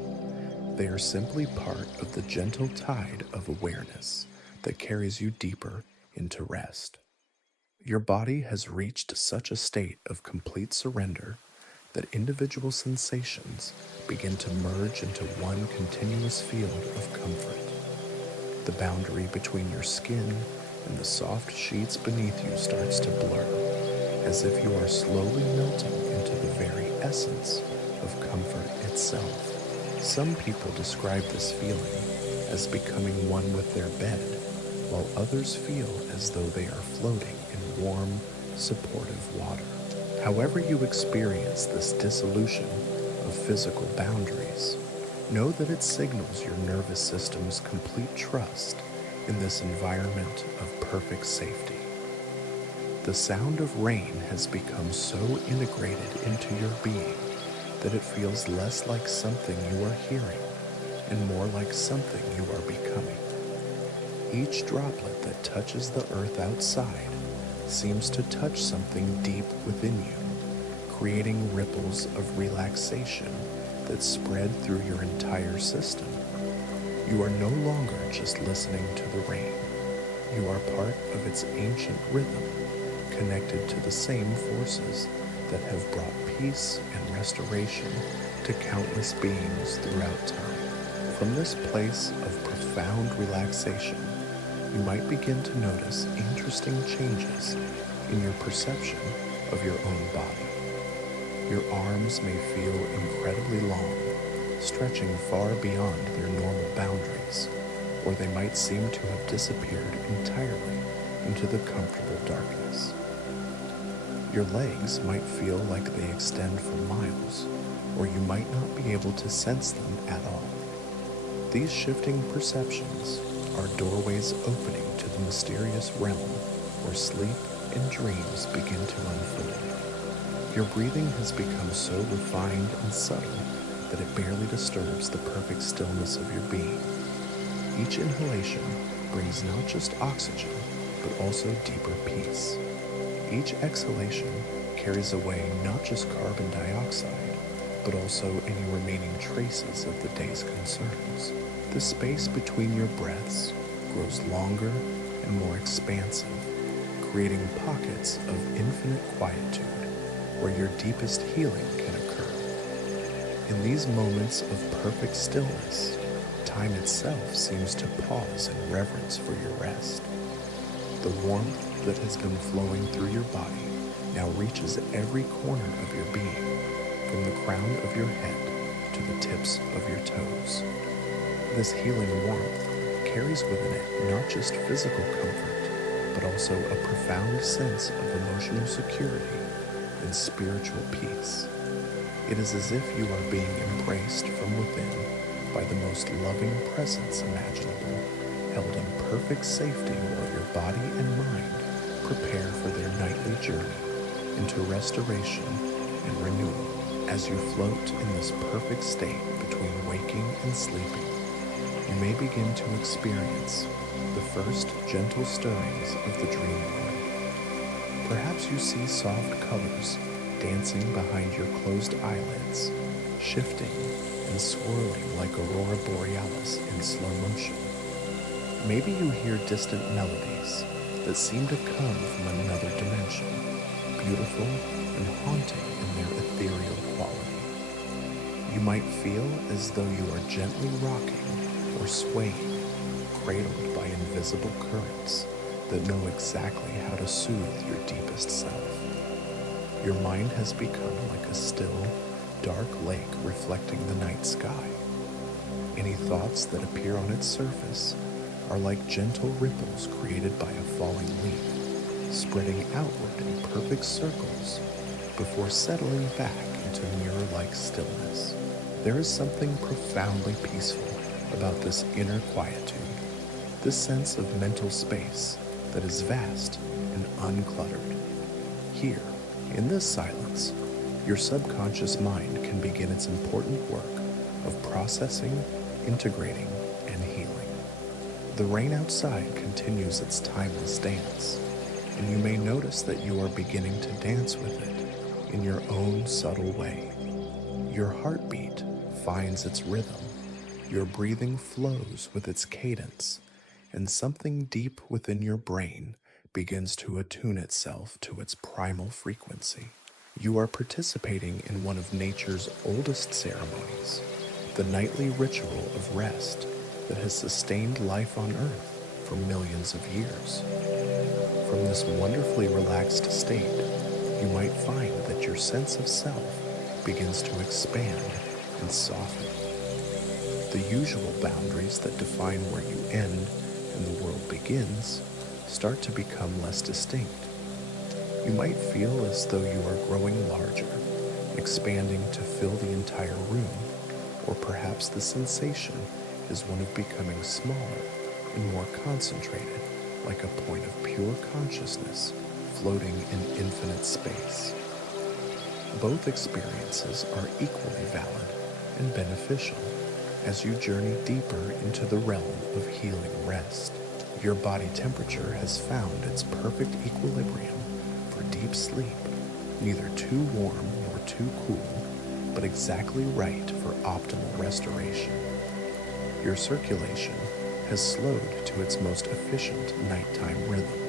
They are simply part of the gentle tide of awareness that carries you deeper into rest. Your body has reached such a state of complete surrender that individual sensations begin to merge into one continuous field of comfort. The boundary between your skin and the soft sheets beneath you starts to blur, as if you are slowly melting into the very essence of comfort itself. Some people describe this feeling as becoming one with their bed, while others feel as though they are floating in warm, supportive water. However you experience this dissolution of physical boundaries, know that it signals your nervous system's complete trust in this environment of perfect safety. The sound of rain has become so integrated into your being that it feels less like something you are hearing and more like something you are becoming. Each droplet that touches the earth outside seems to touch something deep within you, creating ripples of relaxation that spread through your entire system. You are no longer just listening to the rain. You are part of its ancient rhythm, connected to the same forces that have brought peace and restoration to countless beings throughout time. From this place of profound relaxation, you might begin to notice interesting changes in your perception of your own body. Your arms may feel incredibly long, stretching far beyond their normal boundaries, or they might seem to have disappeared entirely into the comfortable darkness. Your legs might feel like they extend for miles, or you might not be able to sense them at all. These shifting perceptions are doorways opening to the mysterious realm where sleep and dreams begin to unfold. Your breathing has become so refined and subtle that it barely disturbs the perfect stillness of your being. Each inhalation brings not just oxygen, but also deeper peace. Each exhalation carries away not just carbon dioxide, but also any remaining traces of the day's concerns. The space between your breaths grows longer and more expansive, creating pockets of infinite quietude where your deepest healing can occur. In these moments of perfect stillness, time itself seems to pause in reverence for your rest. The warmth that has been flowing through your body now reaches every corner of your being, from the crown of your head to the tips of your toes. This healing warmth carries within it not just physical comfort, but also a profound sense of emotional security and spiritual peace. It is as if you are being embraced from within by the most loving presence imaginable, held in perfect safety while your body and mind prepare for their nightly journey into restoration and renewal. As you float in this perfect state between waking and sleeping, you may begin to experience the first gentle stirrings of the dream world. Perhaps you see soft colors dancing behind your closed eyelids, shifting and swirling like aurora borealis in slow motion. Maybe you hear distant melodies that seem to come from another dimension, beautiful and haunting in their ethereal quality. You might feel as though you are gently rocking or swaying, cradled by invisible currents that know exactly how to soothe your deepest self. Your mind has become like a still, dark lake reflecting the night sky. Any thoughts that appear on its surface are like gentle ripples created by a falling leaf, spreading outward in perfect circles before settling back into mirror-like stillness. There is something profoundly peaceful about this inner quietude, this sense of mental space that is vast and uncluttered. Here, in this silence, your subconscious mind can begin its important work of processing, integrating, and healing. The rain outside continues its timeless dance, and you may notice that you are beginning to dance with it in your own subtle way. Your heartbeat finds its rhythm, your breathing flows with its cadence, and something deep within your brain begins to attune itself to its primal frequency. You are participating in one of nature's oldest ceremonies, the nightly ritual of rest that has sustained life on Earth for millions of years. From this wonderfully relaxed state, you might find that your sense of self begins to expand and soften. The usual boundaries that define where you end and the world begins start to become less distinct. You might feel as though you are growing larger, expanding to fill the entire room, or perhaps the sensation is one of becoming smaller and more concentrated, like a point of pure consciousness floating in infinite space. Both experiences are equally valid and beneficial as you journey deeper into the realm of healing rest. Your body temperature has found its perfect equilibrium for deep sleep, neither too warm nor too cool, but exactly right for optimal restoration. Your circulation has slowed to its most efficient nighttime rhythm,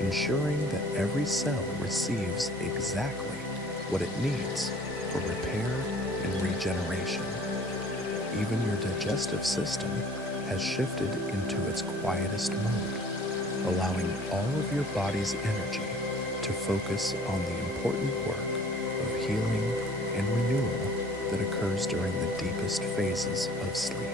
ensuring that every cell receives exactly what it needs for repair and regeneration. Even your digestive system has shifted into its quietest mode, allowing all of your body's energy to focus on the important work of healing and renewal that occurs during the deepest phases of sleep.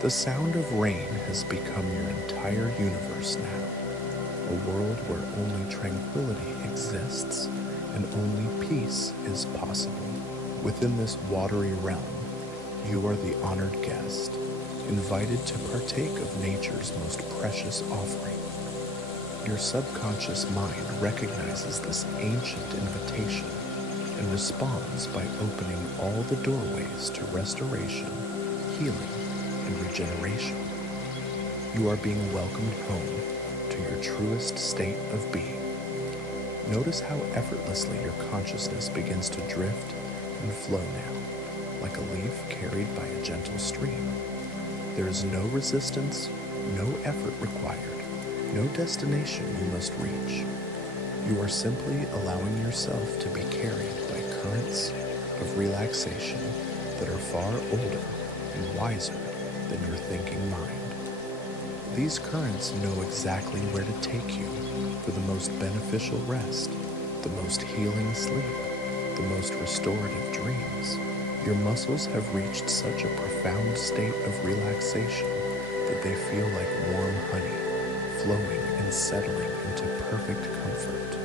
The sound of rain has become your entire universe now, a world where only tranquility exists and only peace is possible. Within this watery realm, you are the honored guest, invited to partake of nature's most precious offering. Your subconscious mind recognizes this ancient invitation and responds by opening all the doorways to restoration, healing, and regeneration. You are being welcomed home to your truest state of being. Notice how effortlessly your consciousness begins to drift and flow now, like a leaf carried by a gentle stream. There is no resistance, no effort required, no destination you must reach. You are simply allowing yourself to be carried by currents of relaxation that are far older and wiser than your thinking mind. These currents know exactly where to take you for the most beneficial rest, the most healing sleep, the most restorative dreams. Your muscles have reached such a profound state of relaxation that they feel like warm honey, flowing and settling into perfect comfort.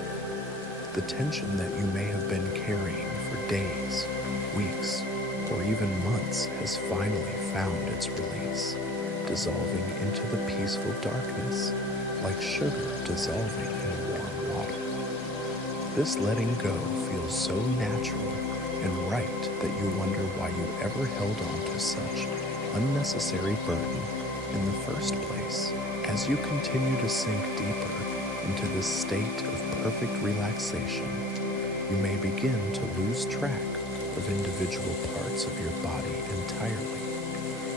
The tension that you may have been carrying for days, weeks, or even months has finally found its release, dissolving into the peaceful darkness, like sugar dissolving in warm water. This letting go feels so natural and right that you wonder why you ever held on to such unnecessary burden in the first place. As you continue to sink deeper into this state of perfect relaxation, you may begin to lose track of individual parts of your body entirely.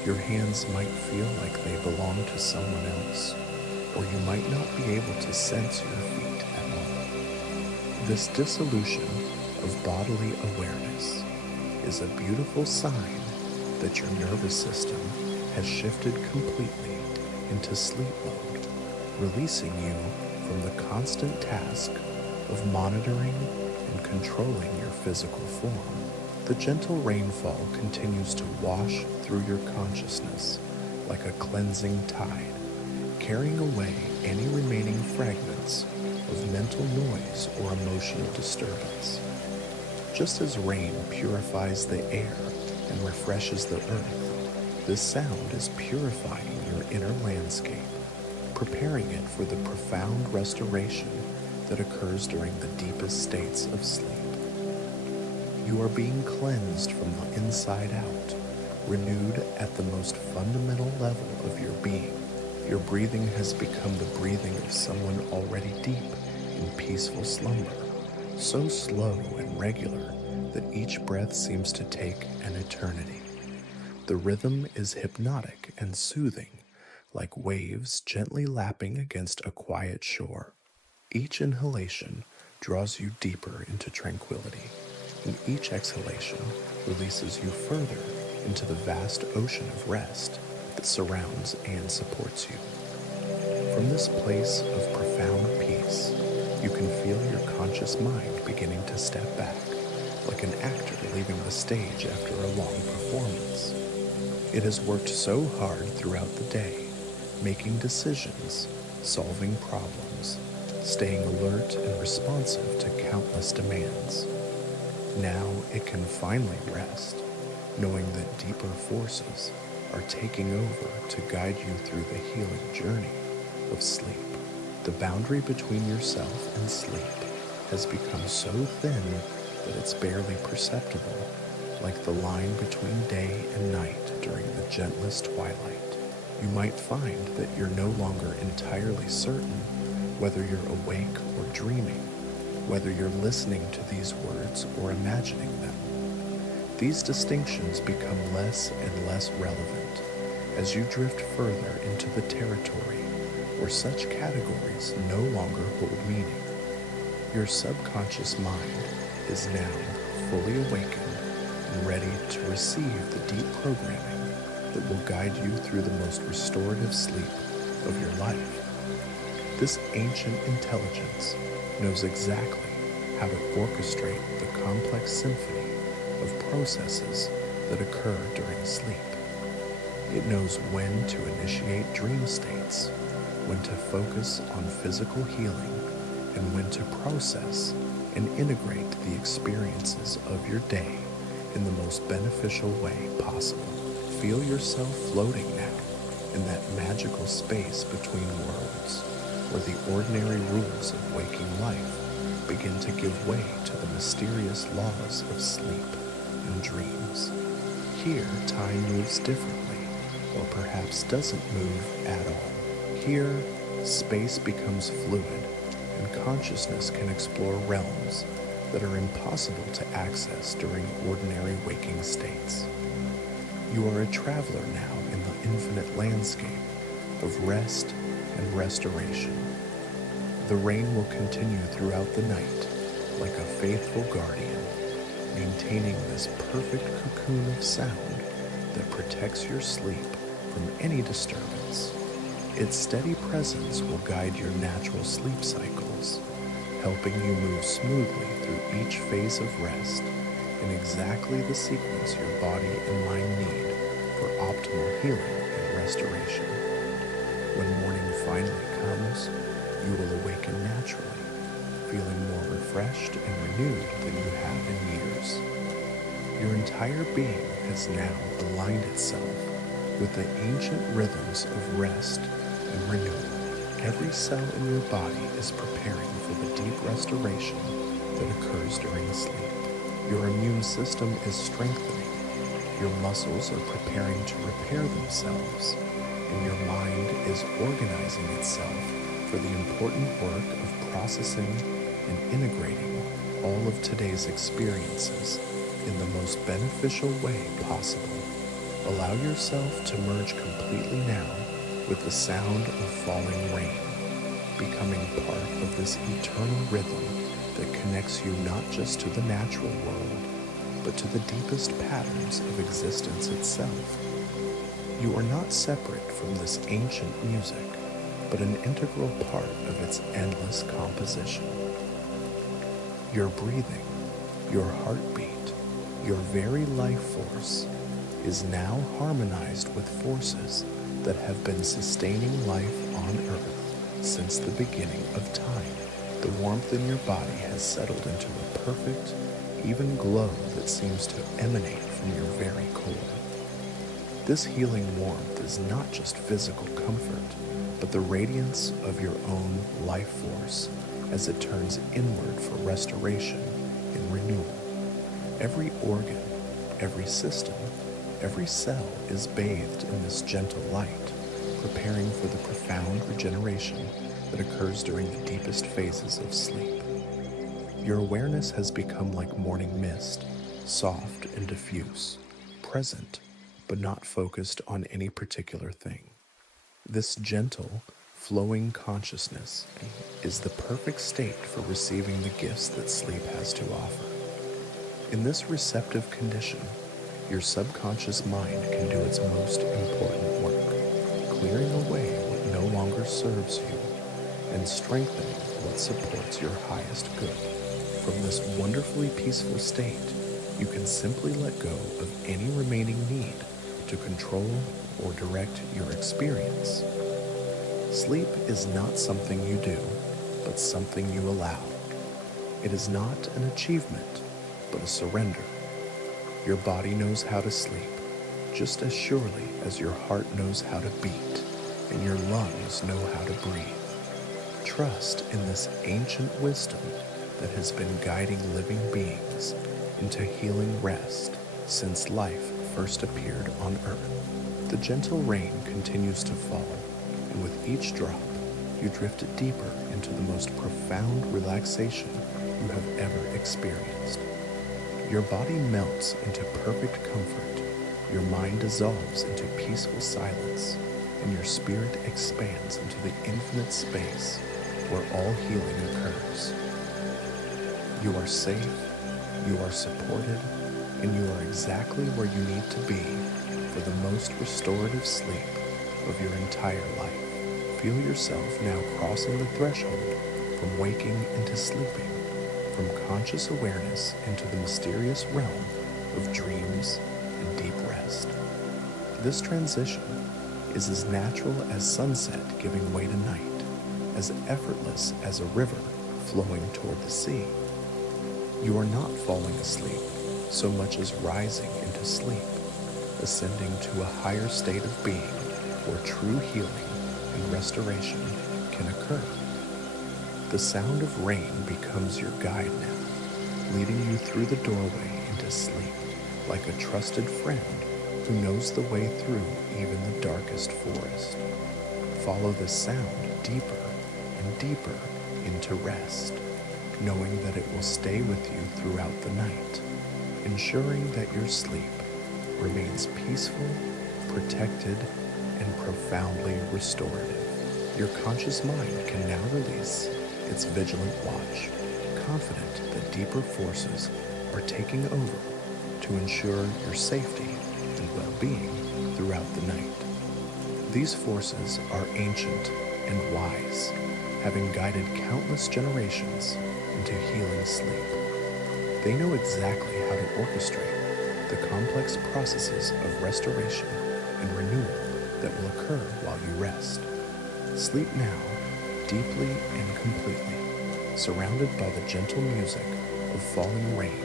Your hands might feel like they belong to someone else, or you might not be able to sense your feet at all. This dissolution of bodily awareness is a beautiful sign that your nervous system has shifted completely into sleep mode, releasing you from the constant task of monitoring and controlling your physical form. The gentle rainfall continues to wash through your consciousness like a cleansing tide, carrying away any remaining fragments of mental noise or emotional disturbance. Just as rain purifies the air and refreshes the earth, this sound is purifying your inner landscape, preparing it for the profound restoration that occurs during the deepest states of sleep. You are being cleansed from the inside out, renewed at the most fundamental level of your being. Your breathing has become the breathing of someone already deep in peaceful slumber, so slow and regular that each breath seems to take an eternity. The rhythm is hypnotic and soothing, like waves gently lapping against a quiet shore. Each inhalation draws you deeper into tranquility, and each exhalation releases you further into the vast ocean of rest that surrounds and supports you. From this place of profound peace, you can feel your conscious mind beginning to step back, like an actor leaving the stage after a long performance. It has worked so hard throughout the day, making decisions, solving problems, staying alert and responsive to countless demands. Now it can finally rest, knowing that deeper forces are taking over to guide you through the healing journey of sleep. The boundary between yourself and sleep has become so thin that it's barely perceptible, like the line between day and night during the gentlest twilight. You might find that you're no longer entirely certain whether you're awake or dreaming, whether you're listening to these words or imagining them. These distinctions become less and less relevant as you drift further into the territory where such categories no longer hold meaning. Your subconscious mind is now fully awakened and ready to receive the deep programming that will guide you through the most restorative sleep of your life. This ancient intelligence knows exactly how to orchestrate the complex symphony of processes that occur during sleep. It knows when to initiate dream states, when to focus on physical healing, and when to process and integrate the experiences of your day in the most beneficial way possible. Feel yourself floating now in that magical space between worlds, where the ordinary rules of waking life begin to give way to the mysterious laws of sleep and dreams. Here, time moves differently, or perhaps doesn't move at all. Here, space becomes fluid, and consciousness can explore realms that are impossible to access during ordinary waking states. You are a traveler now in the infinite landscape of rest and restoration. The rain will continue throughout the night like a faithful guardian, maintaining this perfect cocoon of sound that protects your sleep from any disturbance. Its steady presence will guide your natural sleep cycles, helping you move smoothly through each phase of rest in exactly the sequence your body and mind need for optimal healing and restoration. When morning finally comes, you will awaken naturally, feeling more refreshed and renewed than you have in years. Your entire being has now aligned itself with the ancient rhythms of rest and renewal. Every cell in your body is preparing for the deep restoration that occurs during sleep. Your immune system is strengthening, your muscles are preparing to repair themselves, and your mind is organizing itself for the important work of processing and integrating all of today's experiences in the most beneficial way possible. Allow yourself to merge completely now with the sound of falling rain, becoming part of this eternal rhythm that connects you not just to the natural world, but to the deepest patterns of existence itself. You are not separate from this ancient music, but an integral part of its endless composition. Your breathing, your heartbeat, your very life force is now harmonized with forces that have been sustaining life on Earth since the beginning of time. The warmth in your body has settled into a perfect, even glow that seems to emanate from your very core. This healing warmth is not just physical comfort, but the radiance of your own life force as it turns inward for restoration and renewal. Every organ, every system, every cell is bathed in this gentle light, preparing for the profound regeneration that occurs during the deepest phases of sleep. Your awareness has become like morning mist, soft and diffuse, present, but not focused on any particular thing. This gentle, flowing consciousness is the perfect state for receiving the gifts that sleep has to offer. In this receptive condition, your subconscious mind can do its most important work, clearing away what no longer serves you and strengthening what supports your highest good. From this wonderfully peaceful state, you can simply let go of any remaining need to control or direct your experience. Sleep is not something you do, but something you allow. It is not an achievement, but a surrender. Your body knows how to sleep, just as surely as your heart knows how to beat and your lungs know how to breathe. Trust in this ancient wisdom that has been guiding living beings into healing rest since life first appeared on earth. The gentle rain continues to fall, and with each drop, you drift deeper into the most profound relaxation you have ever experienced. Your body melts into perfect comfort, your mind dissolves into peaceful silence, and your spirit expands into the infinite space where all healing occurs. You are safe, you are supported, and you are exactly where you need to be for the most restorative sleep of your entire life. Feel yourself now crossing the threshold from waking into sleeping, from conscious awareness into the mysterious realm of dreams and deep rest. This transition is as natural as sunset giving way to night, as effortless as a river flowing toward the sea. You are not falling asleep so much as rising into sleep, ascending to a higher state of being where true healing and restoration can occur. The sound of rain becomes your guide now, leading you through the doorway into sleep like a trusted friend who knows the way through even the darkest forest. Follow the sound deeper and deeper into rest, knowing that it will stay with you throughout the night, ensuring that your sleep remains peaceful, protected, and profoundly restorative. Your conscious mind can now release its vigilant watch, confident that deeper forces are taking over to ensure your safety and well-being throughout the night. These forces are ancient and wise, having guided countless generations into healing sleep. They know exactly how to orchestrate the complex processes of restoration and renewal that will occur while you rest. Sleep now, deeply and completely, surrounded by the gentle music of falling rain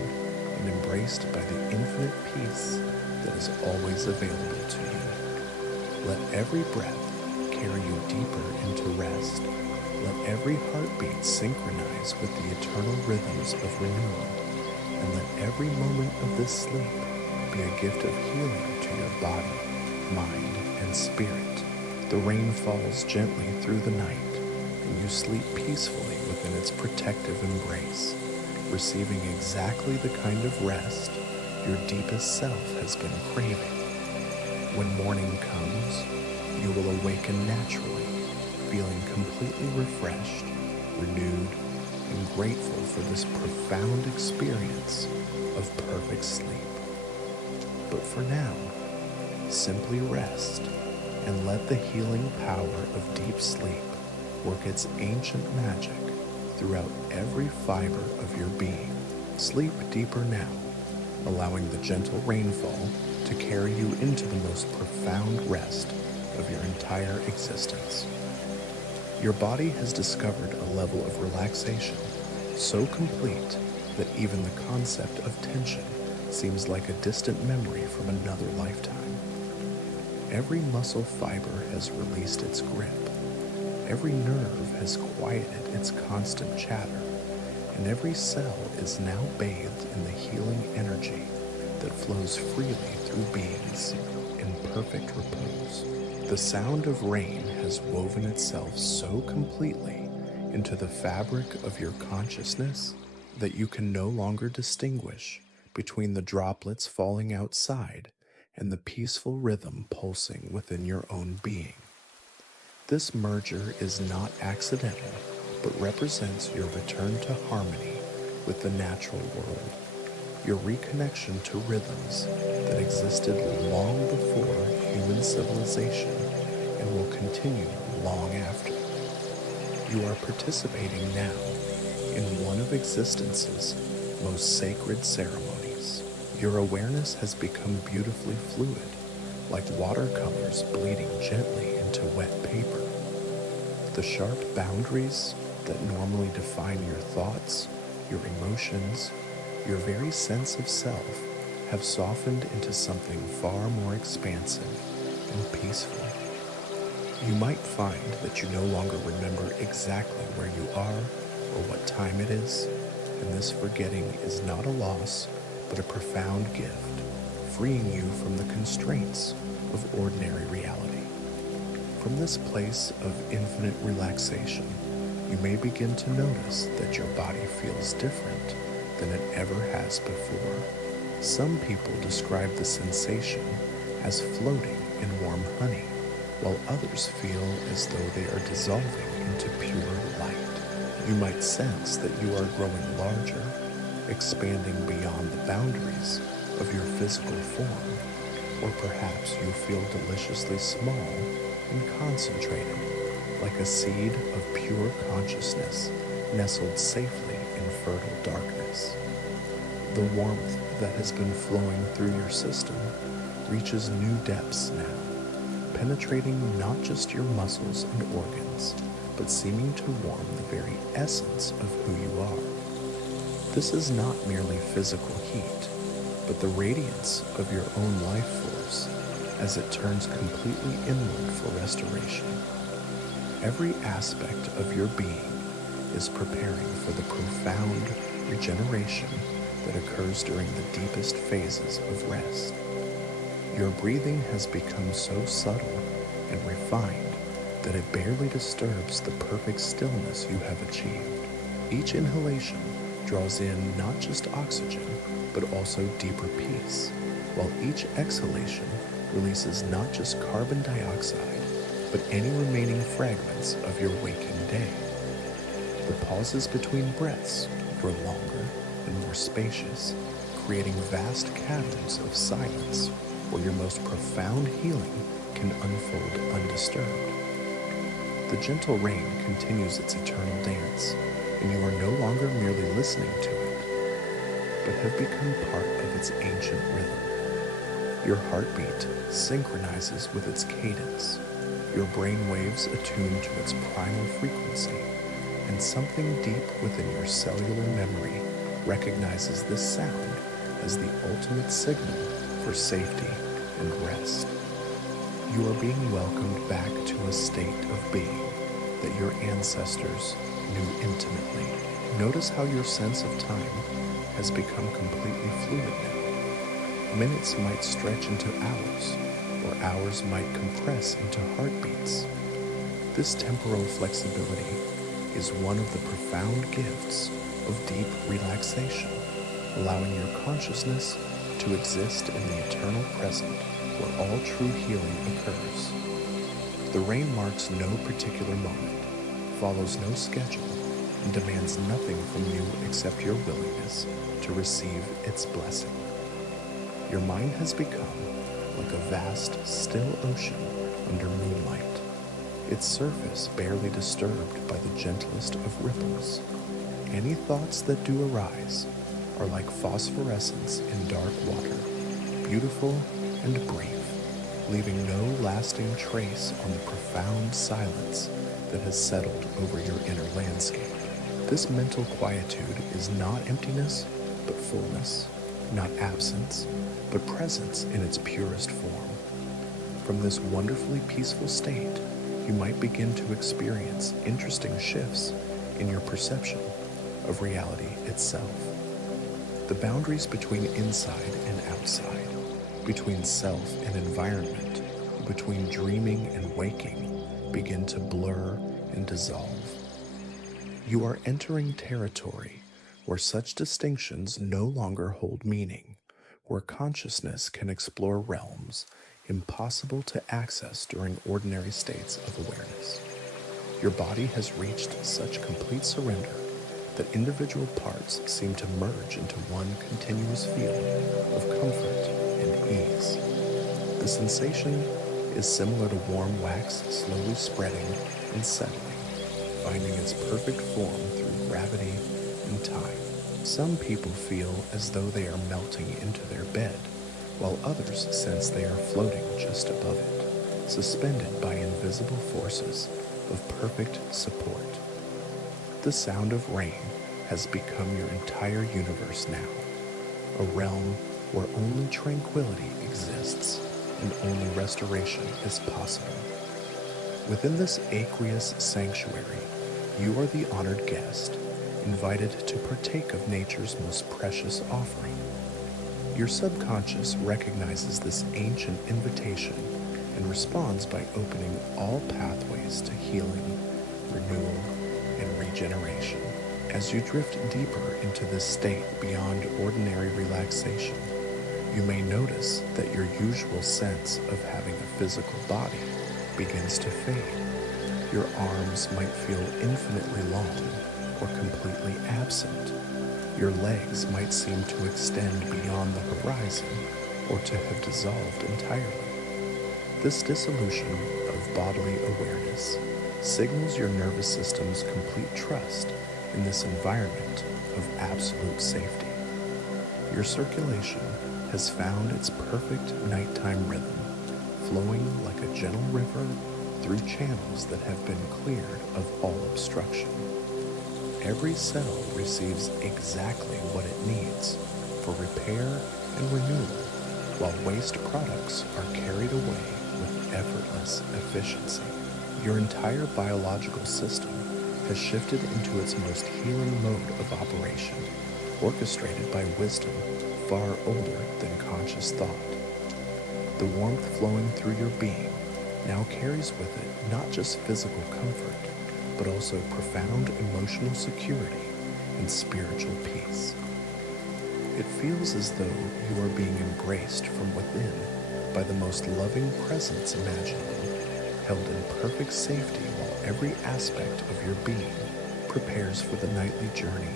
and embraced by the infinite peace that is always available to you. Let every breath carry you deeper into rest. Let every heartbeat synchronize with the eternal rhythms of renewal, and let every moment of this sleep be a gift of healing to your body, mind, and spirit. The rain falls gently through the night, and you sleep peacefully within its protective embrace, receiving exactly the kind of rest your deepest self has been craving. When morning comes, you will awaken naturally, feeling completely refreshed, renewed, and grateful for this profound experience of perfect sleep. But for now, simply rest and let the healing power of deep sleep work its ancient magic throughout every fiber of your being. Sleep deeper now, allowing the gentle rainfall to carry you into the most profound rest of your entire existence. Your body has discovered a level of relaxation so complete that even the concept of tension seems like a distant memory from another lifetime. Every muscle fiber has released its grip. Every nerve has quieted its constant chatter, and every cell is now bathed in the healing energy that flows freely through beings in perfect repose. The sound of rain has woven itself so completely into the fabric of your consciousness that you can no longer distinguish between the droplets falling outside and the peaceful rhythm pulsing within your own being. This merger is not accidental, but represents your return to harmony with the natural world, your reconnection to rhythms that existed long before human civilization and will continue long after. You are participating now in one of existence's most sacred ceremonies. Your awareness has become beautifully fluid, like watercolors bleeding gently into wet paper. The sharp boundaries that normally define your thoughts, your emotions, your very sense of self have softened into something far more expansive and peaceful. You might find that you no longer remember exactly where you are or what time it is, and this forgetting is not a loss, but a profound gift, freeing you from the constraints of ordinary reality. From this place of infinite relaxation, you may begin to notice that your body feels different than it ever has before. Some people describe the sensation as floating in warm honey, while others feel as though they are dissolving into pure light. You might sense that you are growing larger, expanding beyond the boundaries of your physical form, or perhaps you feel deliciously small and concentrated, like a seed of pure consciousness nestled safely in fertile darkness. The warmth that has been flowing through your system reaches new depths now, penetrating not just your muscles and organs, but seeming to warm the very essence of who you are. This is not merely physical heat, but the radiance of your own life force as it turns completely inward for restoration. Every aspect of your being is preparing for the profound regeneration that occurs during the deepest phases of rest. Your breathing has become so subtle and refined that it barely disturbs the perfect stillness you have achieved. Each inhalation draws in not just oxygen, but also deeper peace, while each exhalation releases not just carbon dioxide, but any remaining fragments of your waking day. The pauses between breaths grow longer and more spacious, creating vast caverns of silence where your most profound healing can unfold undisturbed. The gentle rain continues its eternal dance, and you are no longer merely listening to it, but have become part of its ancient rhythm. Your heartbeat synchronizes with its cadence, your brain waves attune to its primal frequency, and something deep within your cellular memory recognizes this sound as the ultimate signal for safety and rest. You are being welcomed back to a state of being that your ancestors knew intimately. Notice how your sense of time has become completely fluid now. Minutes might stretch into hours, or hours might compress into heartbeats. This temporal flexibility is one of the profound gifts of deep relaxation, allowing your consciousness to exist in the eternal present where all true healing occurs. The rain marks no particular moment, follows no schedule, and demands nothing from you except your willingness to receive its blessing. Your mind has become like a vast, still ocean under moonlight, its surface barely disturbed by the gentlest of ripples. Any thoughts that do arise are like phosphorescence in dark water, beautiful and brief, leaving no lasting trace on the profound silence that has settled over your inner landscape. This mental quietude is not emptiness, but fullness, not absence, but presence in its purest form. From this wonderfully peaceful state, you might begin to experience interesting shifts in your perception of reality itself. The boundaries between inside and outside, between self and environment, between dreaming and waking, begin to blur and dissolve. You are entering territory where such distinctions no longer hold meaning, where consciousness can explore realms impossible to access during ordinary states of awareness. Your body has reached such complete surrender that individual parts seem to merge into one continuous feeling of comfort and ease. The sensation is similar to warm wax slowly spreading and settling, finding its perfect form through gravity and time. Some people feel as though they are melting into their bed, while others sense they are floating just above it, suspended by invisible forces of perfect support. The sound of rain has become your entire universe now, a realm where only tranquility exists and only restoration is possible. Within this aqueous sanctuary, you are the honored guest, invited to partake of nature's most precious offering. Your subconscious recognizes this ancient invitation and responds by opening all pathways to healing, renewal, and regeneration. As you drift deeper into this state beyond ordinary relaxation, you may notice that your usual sense of having a physical body begins to fade. Your arms might feel infinitely long or completely absent. Your legs might seem to extend beyond the horizon or to have dissolved entirely. This dissolution of bodily awareness signals your nervous system's complete trust in this environment of absolute safety. Your circulation has found its perfect nighttime rhythm, flowing like a gentle river through channels that have been cleared of all obstruction. Every cell receives exactly what it needs for repair and renewal, while waste products are carried away with effortless efficiency. Your entire biological system has shifted into its most healing mode of operation, orchestrated by wisdom far older than conscious thought. The warmth flowing through your being now carries with it not just physical comfort, but also profound emotional security and spiritual peace. It feels as though you are being embraced from within by the most loving presence imaginable, held in perfect safety while every aspect of your being prepares for the nightly journey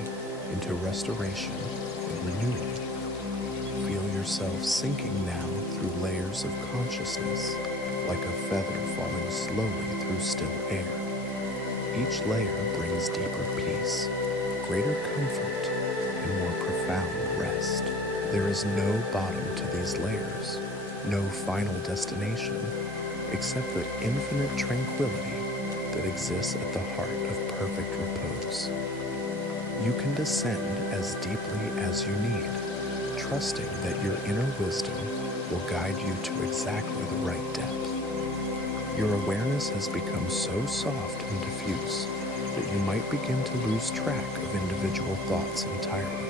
into restoration and renewal. Feel yourself sinking now through layers of consciousness, like a feather falling slowly through still air. Each layer brings deeper peace, greater comfort, and more profound rest. There is no bottom to these layers, no final destination, except the infinite tranquility that exists at the heart of perfect repose. You can descend as deeply as you need, trusting that your inner wisdom will guide you to exactly the right depth. Your awareness has become so soft and diffuse that you might begin to lose track of individual thoughts entirely.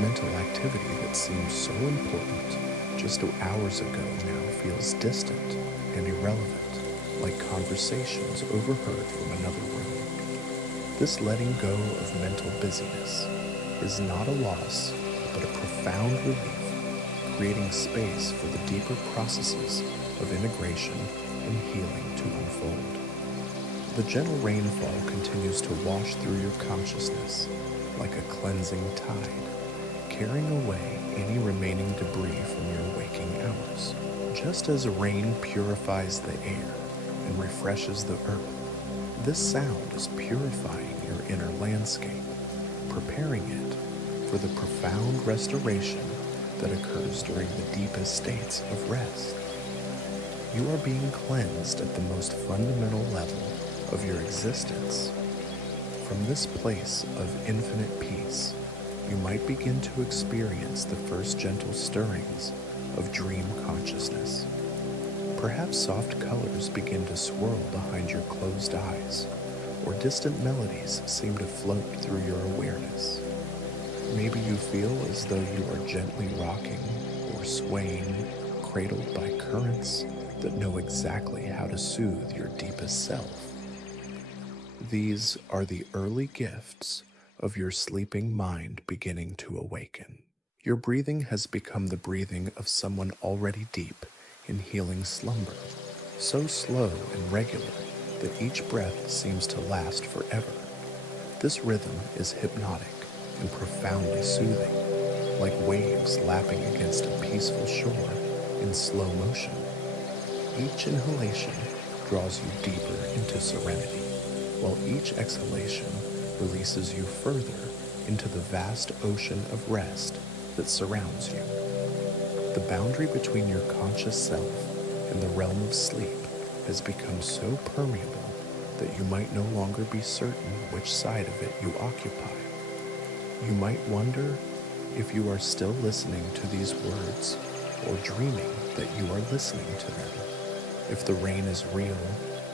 Mental activity that seemed so important just hours ago now feels distant and irrelevant, like conversations overheard from another room. This letting go of mental busyness is not a loss, but a profound relief, creating space for the deeper processes of integration and healing to unfold. The gentle rainfall continues to wash through your consciousness like a cleansing tide, carrying away any remaining debris from your waking hours. Just as rain purifies the air and refreshes the earth, this sound is purifying your inner landscape, preparing it for the profound restoration that occurs during the deepest states of rest. You are being cleansed at the most fundamental level of your existence. From this place of infinite peace, you might begin to experience the first gentle stirrings of dream consciousness. Perhaps soft colors begin to swirl behind your closed eyes, or distant melodies seem to float through your awareness. Maybe you feel as though you are gently rocking or swaying, cradled by currents that know exactly how to soothe your deepest self. These are the early gifts of your sleeping mind beginning to awaken. Your breathing has become the breathing of someone already deep in healing slumber, so slow and regular that each breath seems to last forever. This rhythm is hypnotic and profoundly soothing, like waves lapping against a peaceful shore in slow motion. Each inhalation draws you deeper into serenity, while each exhalation releases you further into the vast ocean of rest that surrounds you. The boundary between your conscious self and the realm of sleep has become so permeable that you might no longer be certain which side of it you occupy. You might wonder if you are still listening to these words or dreaming that you are listening to them, if the rain is real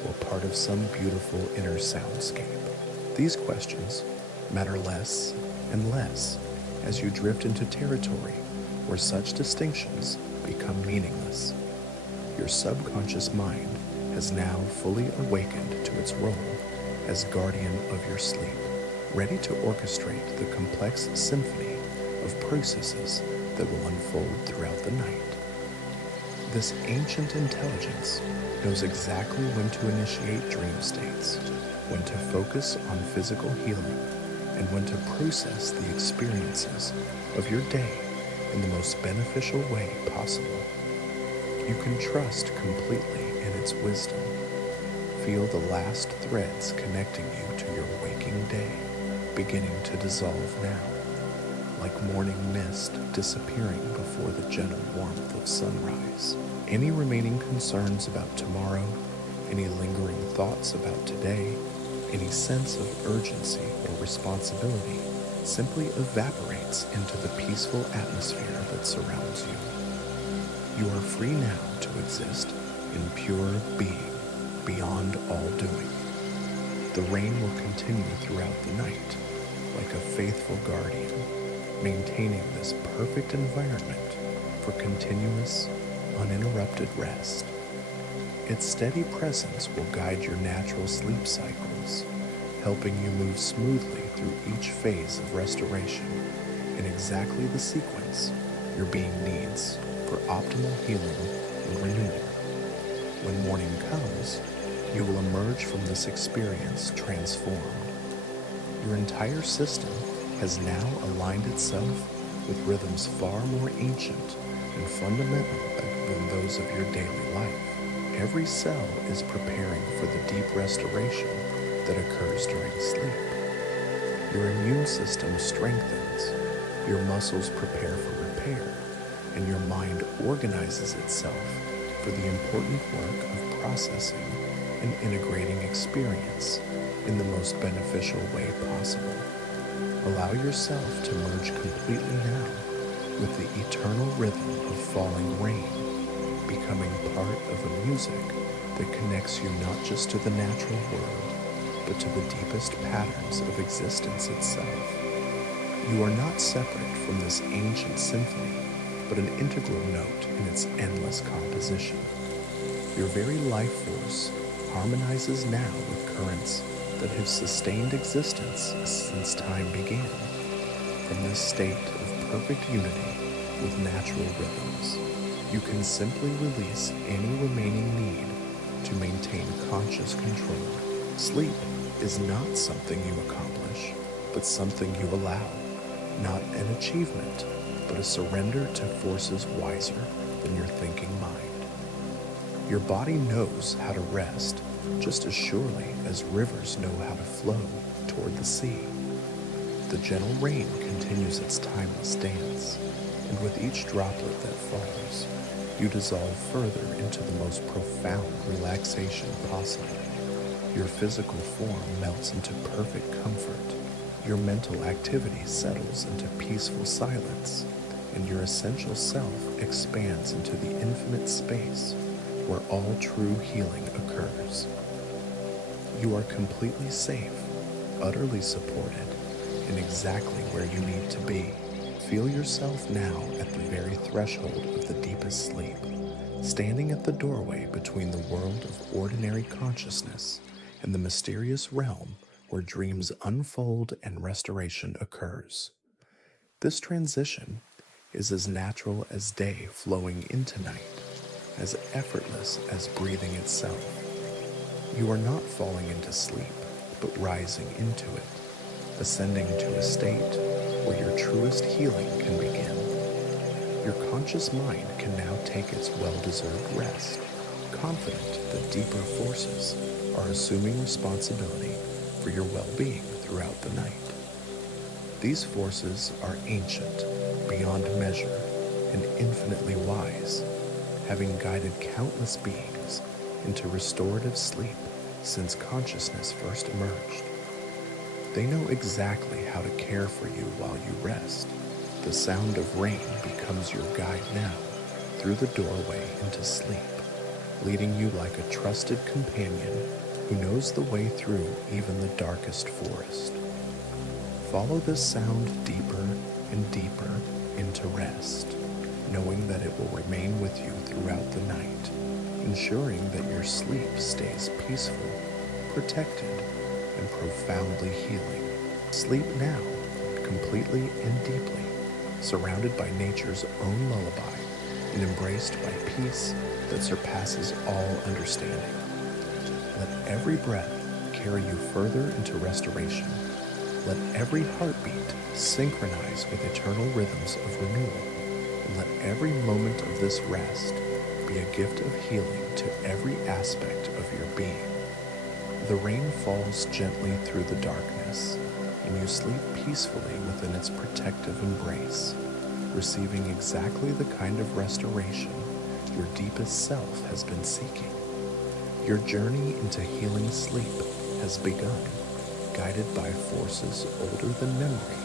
or part of some beautiful inner soundscape. These questions matter less and less as you drift into territory where such distinctions become meaningless. Your subconscious mind has now fully awakened to its role as guardian of your sleep, ready to orchestrate the complex symphony of processes that will unfold throughout the night. This ancient intelligence knows exactly when to initiate dream states, when to focus on physical healing, and when to process the experiences of your day in the most beneficial way possible. You can trust completely in its wisdom. Feel the last threads connecting you to your waking day beginning to dissolve now, like morning mist disappearing before the gentle warmth of sunrise. Any remaining concerns about tomorrow, any lingering thoughts about today, any sense of urgency or responsibility simply evaporates into the peaceful atmosphere that surrounds you. You are free now to exist in pure being, beyond all doing. The rain will continue throughout the night, like a faithful guardian, maintaining this perfect environment for continuous, uninterrupted rest. Its steady presence will guide your natural sleep cycles, helping you move smoothly through each phase of restoration in exactly the sequence your being needs for optimal healing and renewal. When morning comes, you will emerge from this experience transformed. Your entire system has now aligned itself with rhythms far more ancient and fundamental than those of your daily life. Every cell is preparing for the deep restoration that occurs during sleep. Your immune system strengthens, your muscles prepare for repair, and your mind organizes itself for the important work of processing and integrating experience in the most beneficial way possible. Allow yourself to merge completely now with the eternal rhythm of falling rain, becoming part of a music that connects you not just to the natural world, but to the deepest patterns of existence itself. You are not separate from this ancient symphony, but an integral note in its endless composition. Your very life force harmonizes now with currents that have sustained existence since time began. From this state of perfect unity with natural rhythms, you can simply release any remaining need to maintain conscious control. Sleep is not something you accomplish, but something you allow, not an achievement, but a surrender to forces wiser than your thinking mind. Your body knows how to rest just as surely as rivers know how to flow toward the sea. The gentle rain continues its timeless dance, and with each droplet that falls, you dissolve further into the most profound relaxation possible. Your physical form melts into perfect comfort, your mental activity settles into peaceful silence, and your essential self expands into the infinite space where all true healing occurs. You are completely safe, utterly supported, and exactly where you need to be. Feel yourself now at the very threshold of the deepest sleep, standing at the doorway between the world of ordinary consciousness and the mysterious realm where dreams unfold and restoration occurs. This transition is as natural as day flowing into night, as effortless as breathing itself. You are not falling into sleep, but rising into it, ascending to a state where your truest healing can begin. Your conscious mind can now take its well-deserved rest, confident that deeper forces are assuming responsibility for your well-being throughout the night. These forces are ancient, beyond measure, and infinitely wise, having guided countless beings into restorative sleep since consciousness first emerged. They know exactly how to care for you while you rest. The sound of rain becomes your guide now through the doorway into sleep, leading you like a trusted companion who knows the way through even the darkest forest. Follow this sound deeper and deeper into rest, knowing that it will remain with you throughout the night, ensuring that your sleep stays peaceful, protected, and profoundly healing. Sleep now, completely and deeply, surrounded by nature's own lullaby and embraced by peace that surpasses all understanding. Let every breath carry you further into restoration. Let every heartbeat synchronize with eternal rhythms of renewal, and let every moment of this rest be a gift of healing to every aspect of your being. The rain falls gently through the darkness, and you sleep peacefully within its protective embrace, receiving exactly the kind of restoration your deepest self has been seeking. Your journey into healing sleep has begun, guided by forces older than memory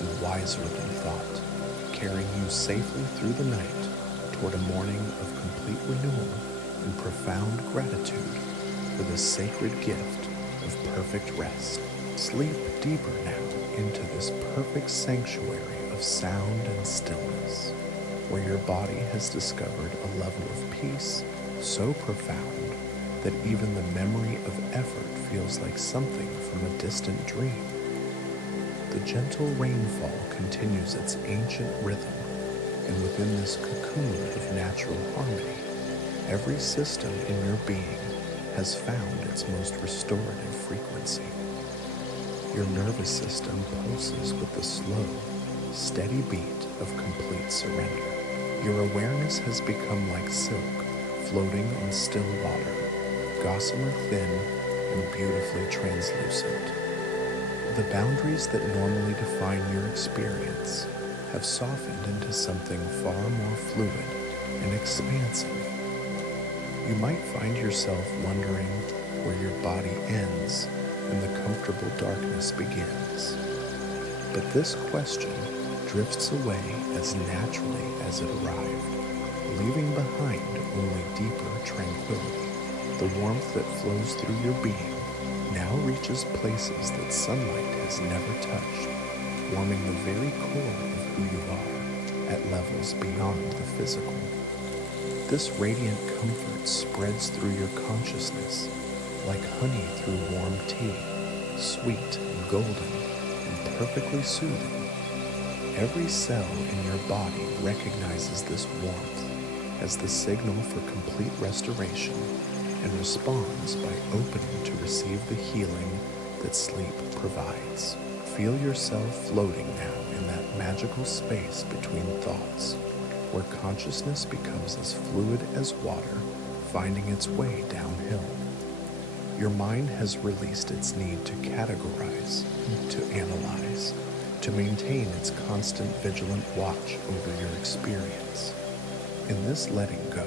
and wiser than thought, carrying you safely through the night toward a morning of complete renewal and profound gratitude for the sacred gift of perfect rest. Sleep deeper now into this perfect sanctuary of sound and stillness, where your body has discovered a level of peace so profound that even the memory of effort feels like something from a distant dream. The gentle rainfall continues its ancient rhythm, and within this cocoon of natural harmony, every system in your being has found its most restorative frequency. Your nervous system pulses with the slow, steady beat of complete surrender. Your awareness has become like silk floating in still water, gossamer thin and beautifully translucent. The boundaries that normally define your experience have softened into something far more fluid and expansive. You might find yourself wondering where your body ends and the comfortable darkness begins. But this question drifts away as naturally as it arrived, leaving behind only deeper tranquility. The warmth that flows through your being now reaches places that sunlight has never touched, warming the very core of who you are at levels beyond the physical. This radiant comfort spreads through your consciousness like honey through warm tea, sweet and golden and perfectly soothing. Every cell in your body recognizes this warmth as the signal for complete restoration and responds by opening to receive the healing that sleep provides. Feel yourself floating now in that magical space between thoughts, where consciousness becomes as fluid as water finding its way downhill. Your mind has released its need to categorize, to analyze, to maintain its constant vigilant watch over your experience. In this letting go,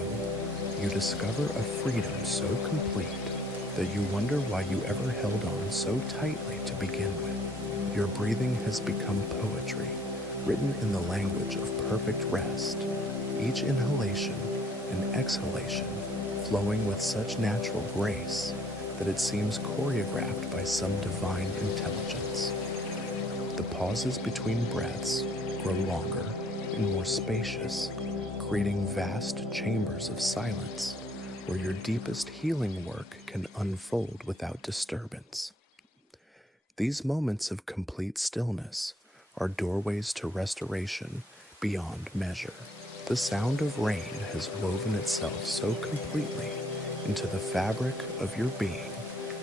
you discover a freedom so complete that you wonder why you ever held on so tightly to begin with. Your breathing has become poetry, written in the language of perfect rest, each inhalation and exhalation flowing with such natural grace that it seems choreographed by some divine intelligence. The pauses between breaths grow longer and more spacious, creating vast chambers of silence where your deepest healing work can unfold without disturbance. These moments of complete stillness are doorways to restoration beyond measure. The sound of rain has woven itself so completely into the fabric of your being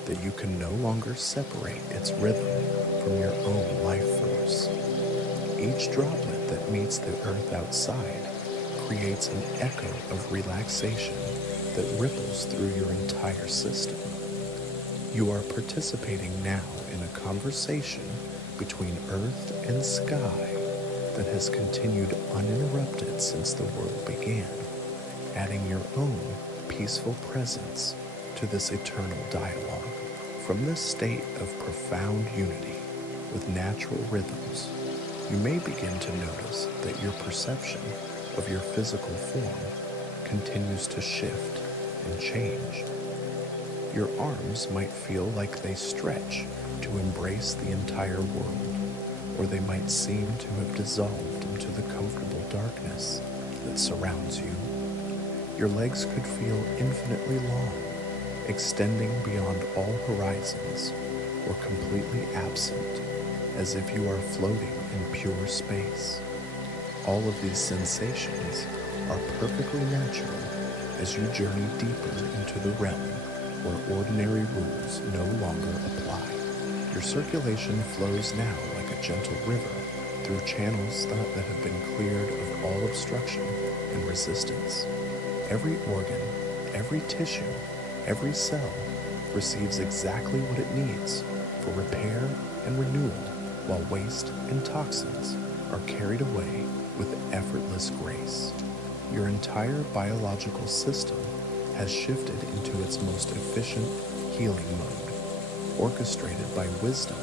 that you can no longer separate its rhythm from your own life force. Each droplet that meets the earth outside creates an echo of relaxation that ripples through your entire system. You are participating now in a conversation between earth and sky that has continued uninterrupted since the world began, adding your own peaceful presence to this eternal dialogue. From this state of profound unity with natural rhythms, you may begin to notice that your perception of your physical form continues to shift and change. Your arms might feel like they stretch to embrace the entire world, or they might seem to have dissolved into the comfortable darkness that surrounds you. Your legs could feel infinitely long, extending beyond all horizons, or completely absent, as if you are floating in pure space. All of these sensations are perfectly natural as you journey deeper into the realm where ordinary rules no longer apply. Your circulation flows now like a gentle river through channels that have been cleared of all obstruction and resistance. Every organ, every tissue, every cell receives exactly what it needs for repair and renewal, while waste and toxins are carried away with effortless grace. Your entire biological system has shifted into its most efficient healing mode, orchestrated by wisdom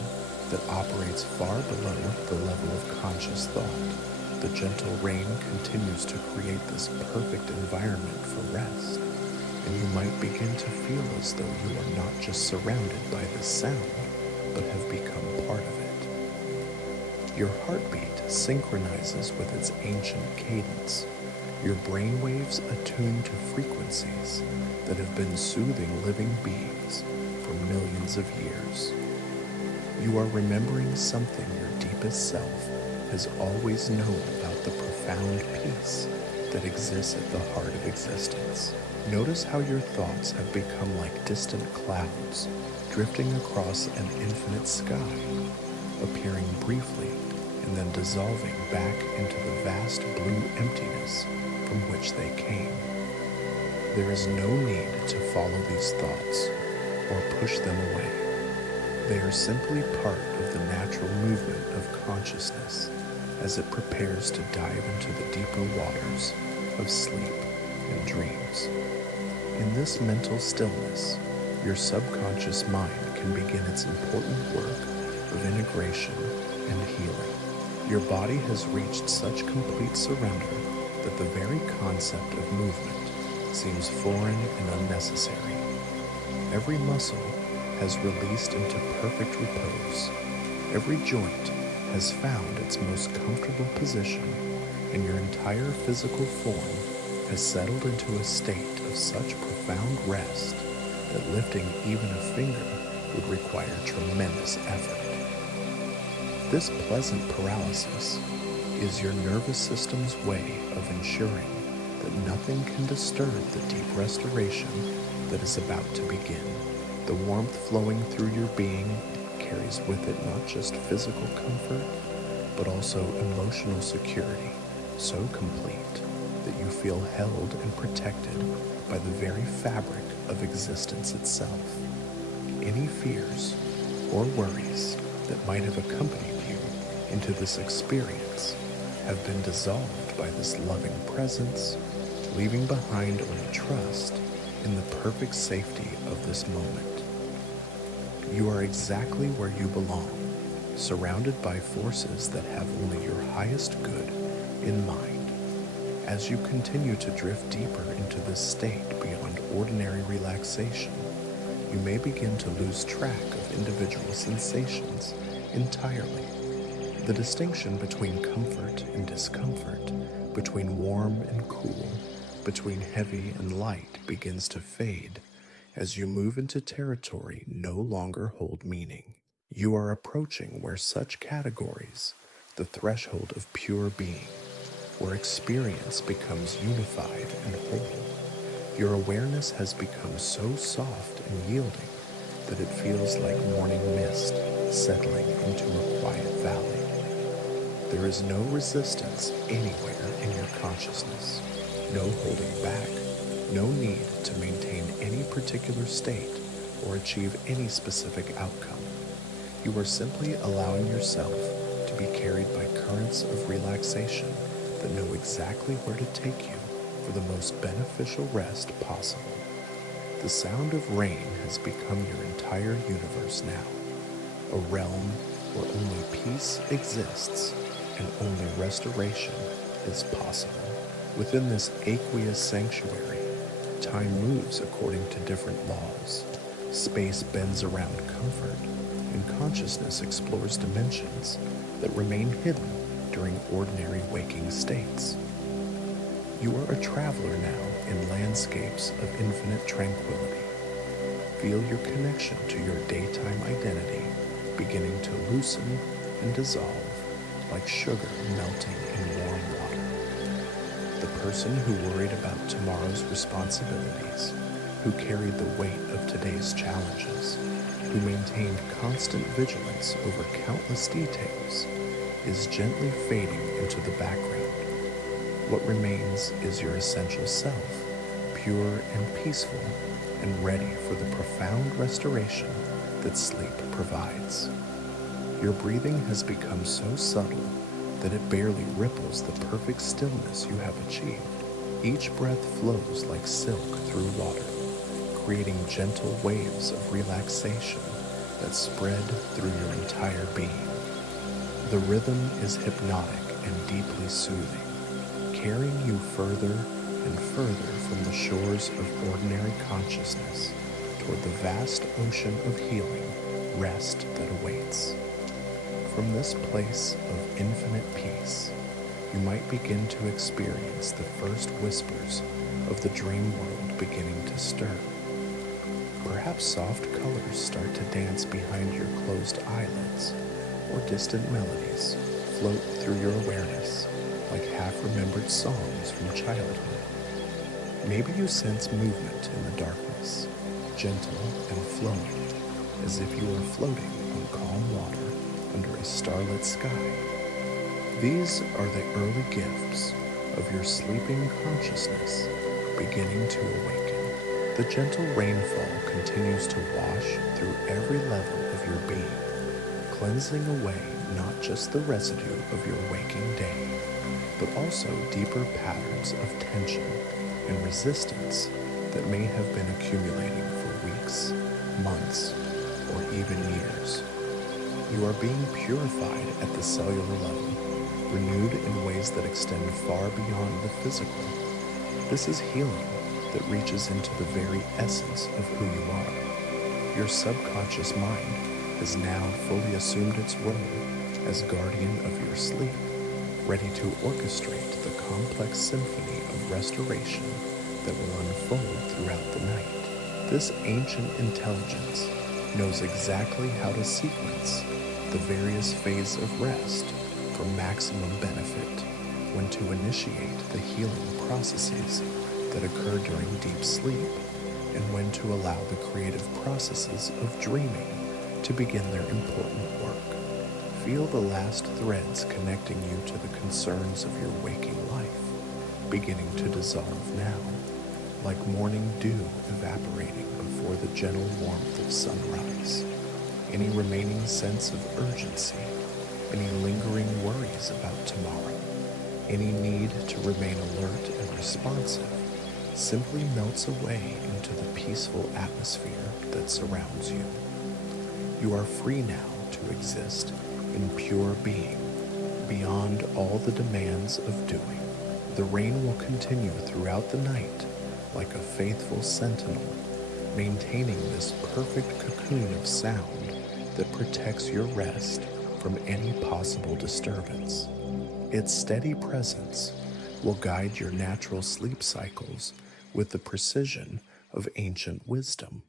that operates far below the level of conscious thought. The gentle rain continues to create this perfect environment for rest, and you might begin to feel as though you are not just surrounded by this sound, but have become part of it. Your heartbeat synchronizes with its ancient cadence, your brainwaves attuned to frequencies that have been soothing living beings for millions of years. You are remembering something your deepest self has always known about the profound peace that exists at the heart of existence. Notice how your thoughts have become like distant clouds drifting across an infinite sky, appearing briefly and then dissolving back into the vast blue emptiness from which they came. There is no need to follow these thoughts or push them away. They are simply part of the natural movement of consciousness as it prepares to dive into the deeper waters of sleep and dreams. In this mental stillness, your subconscious mind can begin its important work of integration and healing. Your body has reached such complete surrender that the very concept of movement seems foreign and unnecessary. Every muscle has released into perfect repose. Every joint has found its most comfortable position, and your entire physical form has settled into a state of such profound rest that lifting even a finger would require tremendous effort. This pleasant paralysis is your nervous system's way of ensuring that nothing can disturb the deep restoration that is about to begin. The warmth flowing through your being carries with it not just physical comfort, but also emotional security, so complete that you feel held and protected by the very fabric of existence itself. Any fears or worries that might have accompanied you into this experience have been dissolved by this loving presence, leaving behind only trust in the perfect safety of this moment. You are exactly where you belong, surrounded by forces that have only your highest good in mind. As you continue to drift deeper into this state beyond ordinary relaxation, you may begin to lose track of individual sensations entirely. The distinction between comfort and discomfort, between warm and cool, between heavy and light begins to fade as you move into territory no longer hold meaning. You are approaching where such categories, the threshold of pure being, where experience becomes unified and whole. Your awareness has become so soft and yielding that it feels like morning mist settling into a quiet valley. There is no resistance anywhere in your consciousness, no holding back, no need to maintain any particular state or achieve any specific outcome. You are simply allowing yourself to be carried by currents of relaxation that know exactly where to take you for the most beneficial rest possible. The sound of rain has become your entire universe now, a realm where only peace exists and only restoration is possible. Within this aqueous sanctuary, time moves according to different laws. Space bends around comfort, and consciousness explores dimensions that remain hidden during ordinary waking states. You are a traveler now in landscapes of infinite tranquility. Feel your connection to your daytime identity beginning to loosen and dissolve like sugar melting in warm water. The person who worried about tomorrow's responsibilities, who carried the weight of today's challenges, who maintained constant vigilance over countless details, is gently fading into the background. What remains is your essential self, pure and peaceful, and ready for the profound restoration that sleep provides. Your breathing has become so subtle that it barely ripples the perfect stillness you have achieved. Each breath flows like silk through water, creating gentle waves of relaxation that spread through your entire being. The rhythm is hypnotic and deeply soothing, carrying you further and further from the shores of ordinary consciousness toward the vast ocean of healing rest that awaits. From this place of infinite peace, you might begin to experience the first whispers of the dream world beginning to stir. Perhaps soft colors start to dance behind your closed eyelids, or distant melodies float through your awareness like half-remembered songs from childhood. Maybe you sense movement in the darkness, gentle and flowing, as if you were floating on calm water under a starlit sky. These are the early gifts of your sleeping consciousness beginning to awaken. The gentle rainfall continues to wash through every level of your being, cleansing away not just the residue of your waking day, but also deeper patterns of tension and resistance that may have been accumulating for weeks, months, or even years. You are being purified at the cellular level, renewed in ways that extend far beyond the physical. This is healing that reaches into the very essence of who you are. Your subconscious mind has now fully assumed its role as guardian of your sleep, ready to orchestrate the complex symphony of restoration that will unfold throughout the night. This ancient intelligence knows exactly how to sequence the various phases of rest for maximum benefit, when to initiate the healing processes that occur during deep sleep, and when to allow the creative processes of dreaming to begin their important work. Feel the last threads connecting you to the concerns of your waking life beginning to dissolve now, like morning dew evaporating before the gentle warmth of sunrise. Any remaining sense of urgency, any lingering worries about tomorrow, any need to remain alert and responsive simply melts away into the peaceful atmosphere that surrounds you. You are free now to exist in pure being, beyond all the demands of doing. The rain will continue throughout the night like a faithful sentinel, maintaining this perfect cocoon of sound that protects your rest from any possible disturbance. Its steady presence will guide your natural sleep cycles with the precision of ancient wisdom,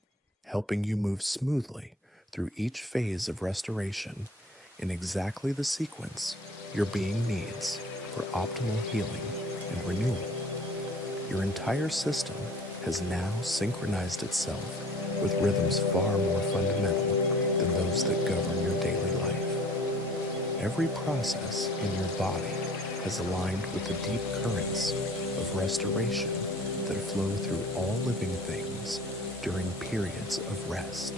helping you move smoothly through each phase of restoration in exactly the sequence your being needs for optimal healing and renewal. Your entire system has now synchronized itself with rhythms far more fundamental than those that govern your daily life. Every process in your body has aligned with the deep currents of restoration that flow through all living things during periods of rest.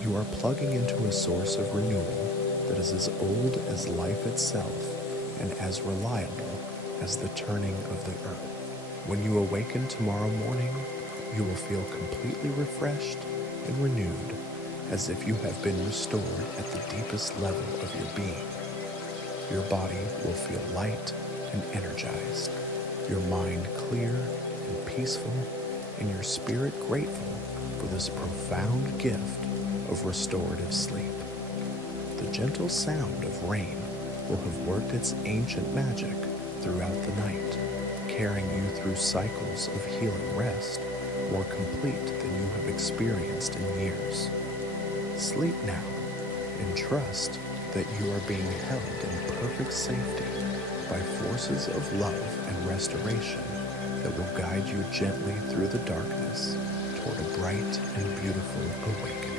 You are plugging into a source of renewal that is as old as life itself and as reliable as the turning of the earth. When you awaken tomorrow morning, you will feel completely refreshed and renewed, as if you have been restored at the deepest level of your being. Your body will feel light and energized, your mind clear and peaceful, and your spirit grateful for this profound gift of restorative sleep. The gentle sound of rain will have worked its ancient magic throughout the night, carrying you through cycles of healing rest more complete than you have experienced in years. Sleep now and trust that you are being held in perfect safety by forces of love and restoration that will guide you gently through the darkness toward a bright and beautiful awakening.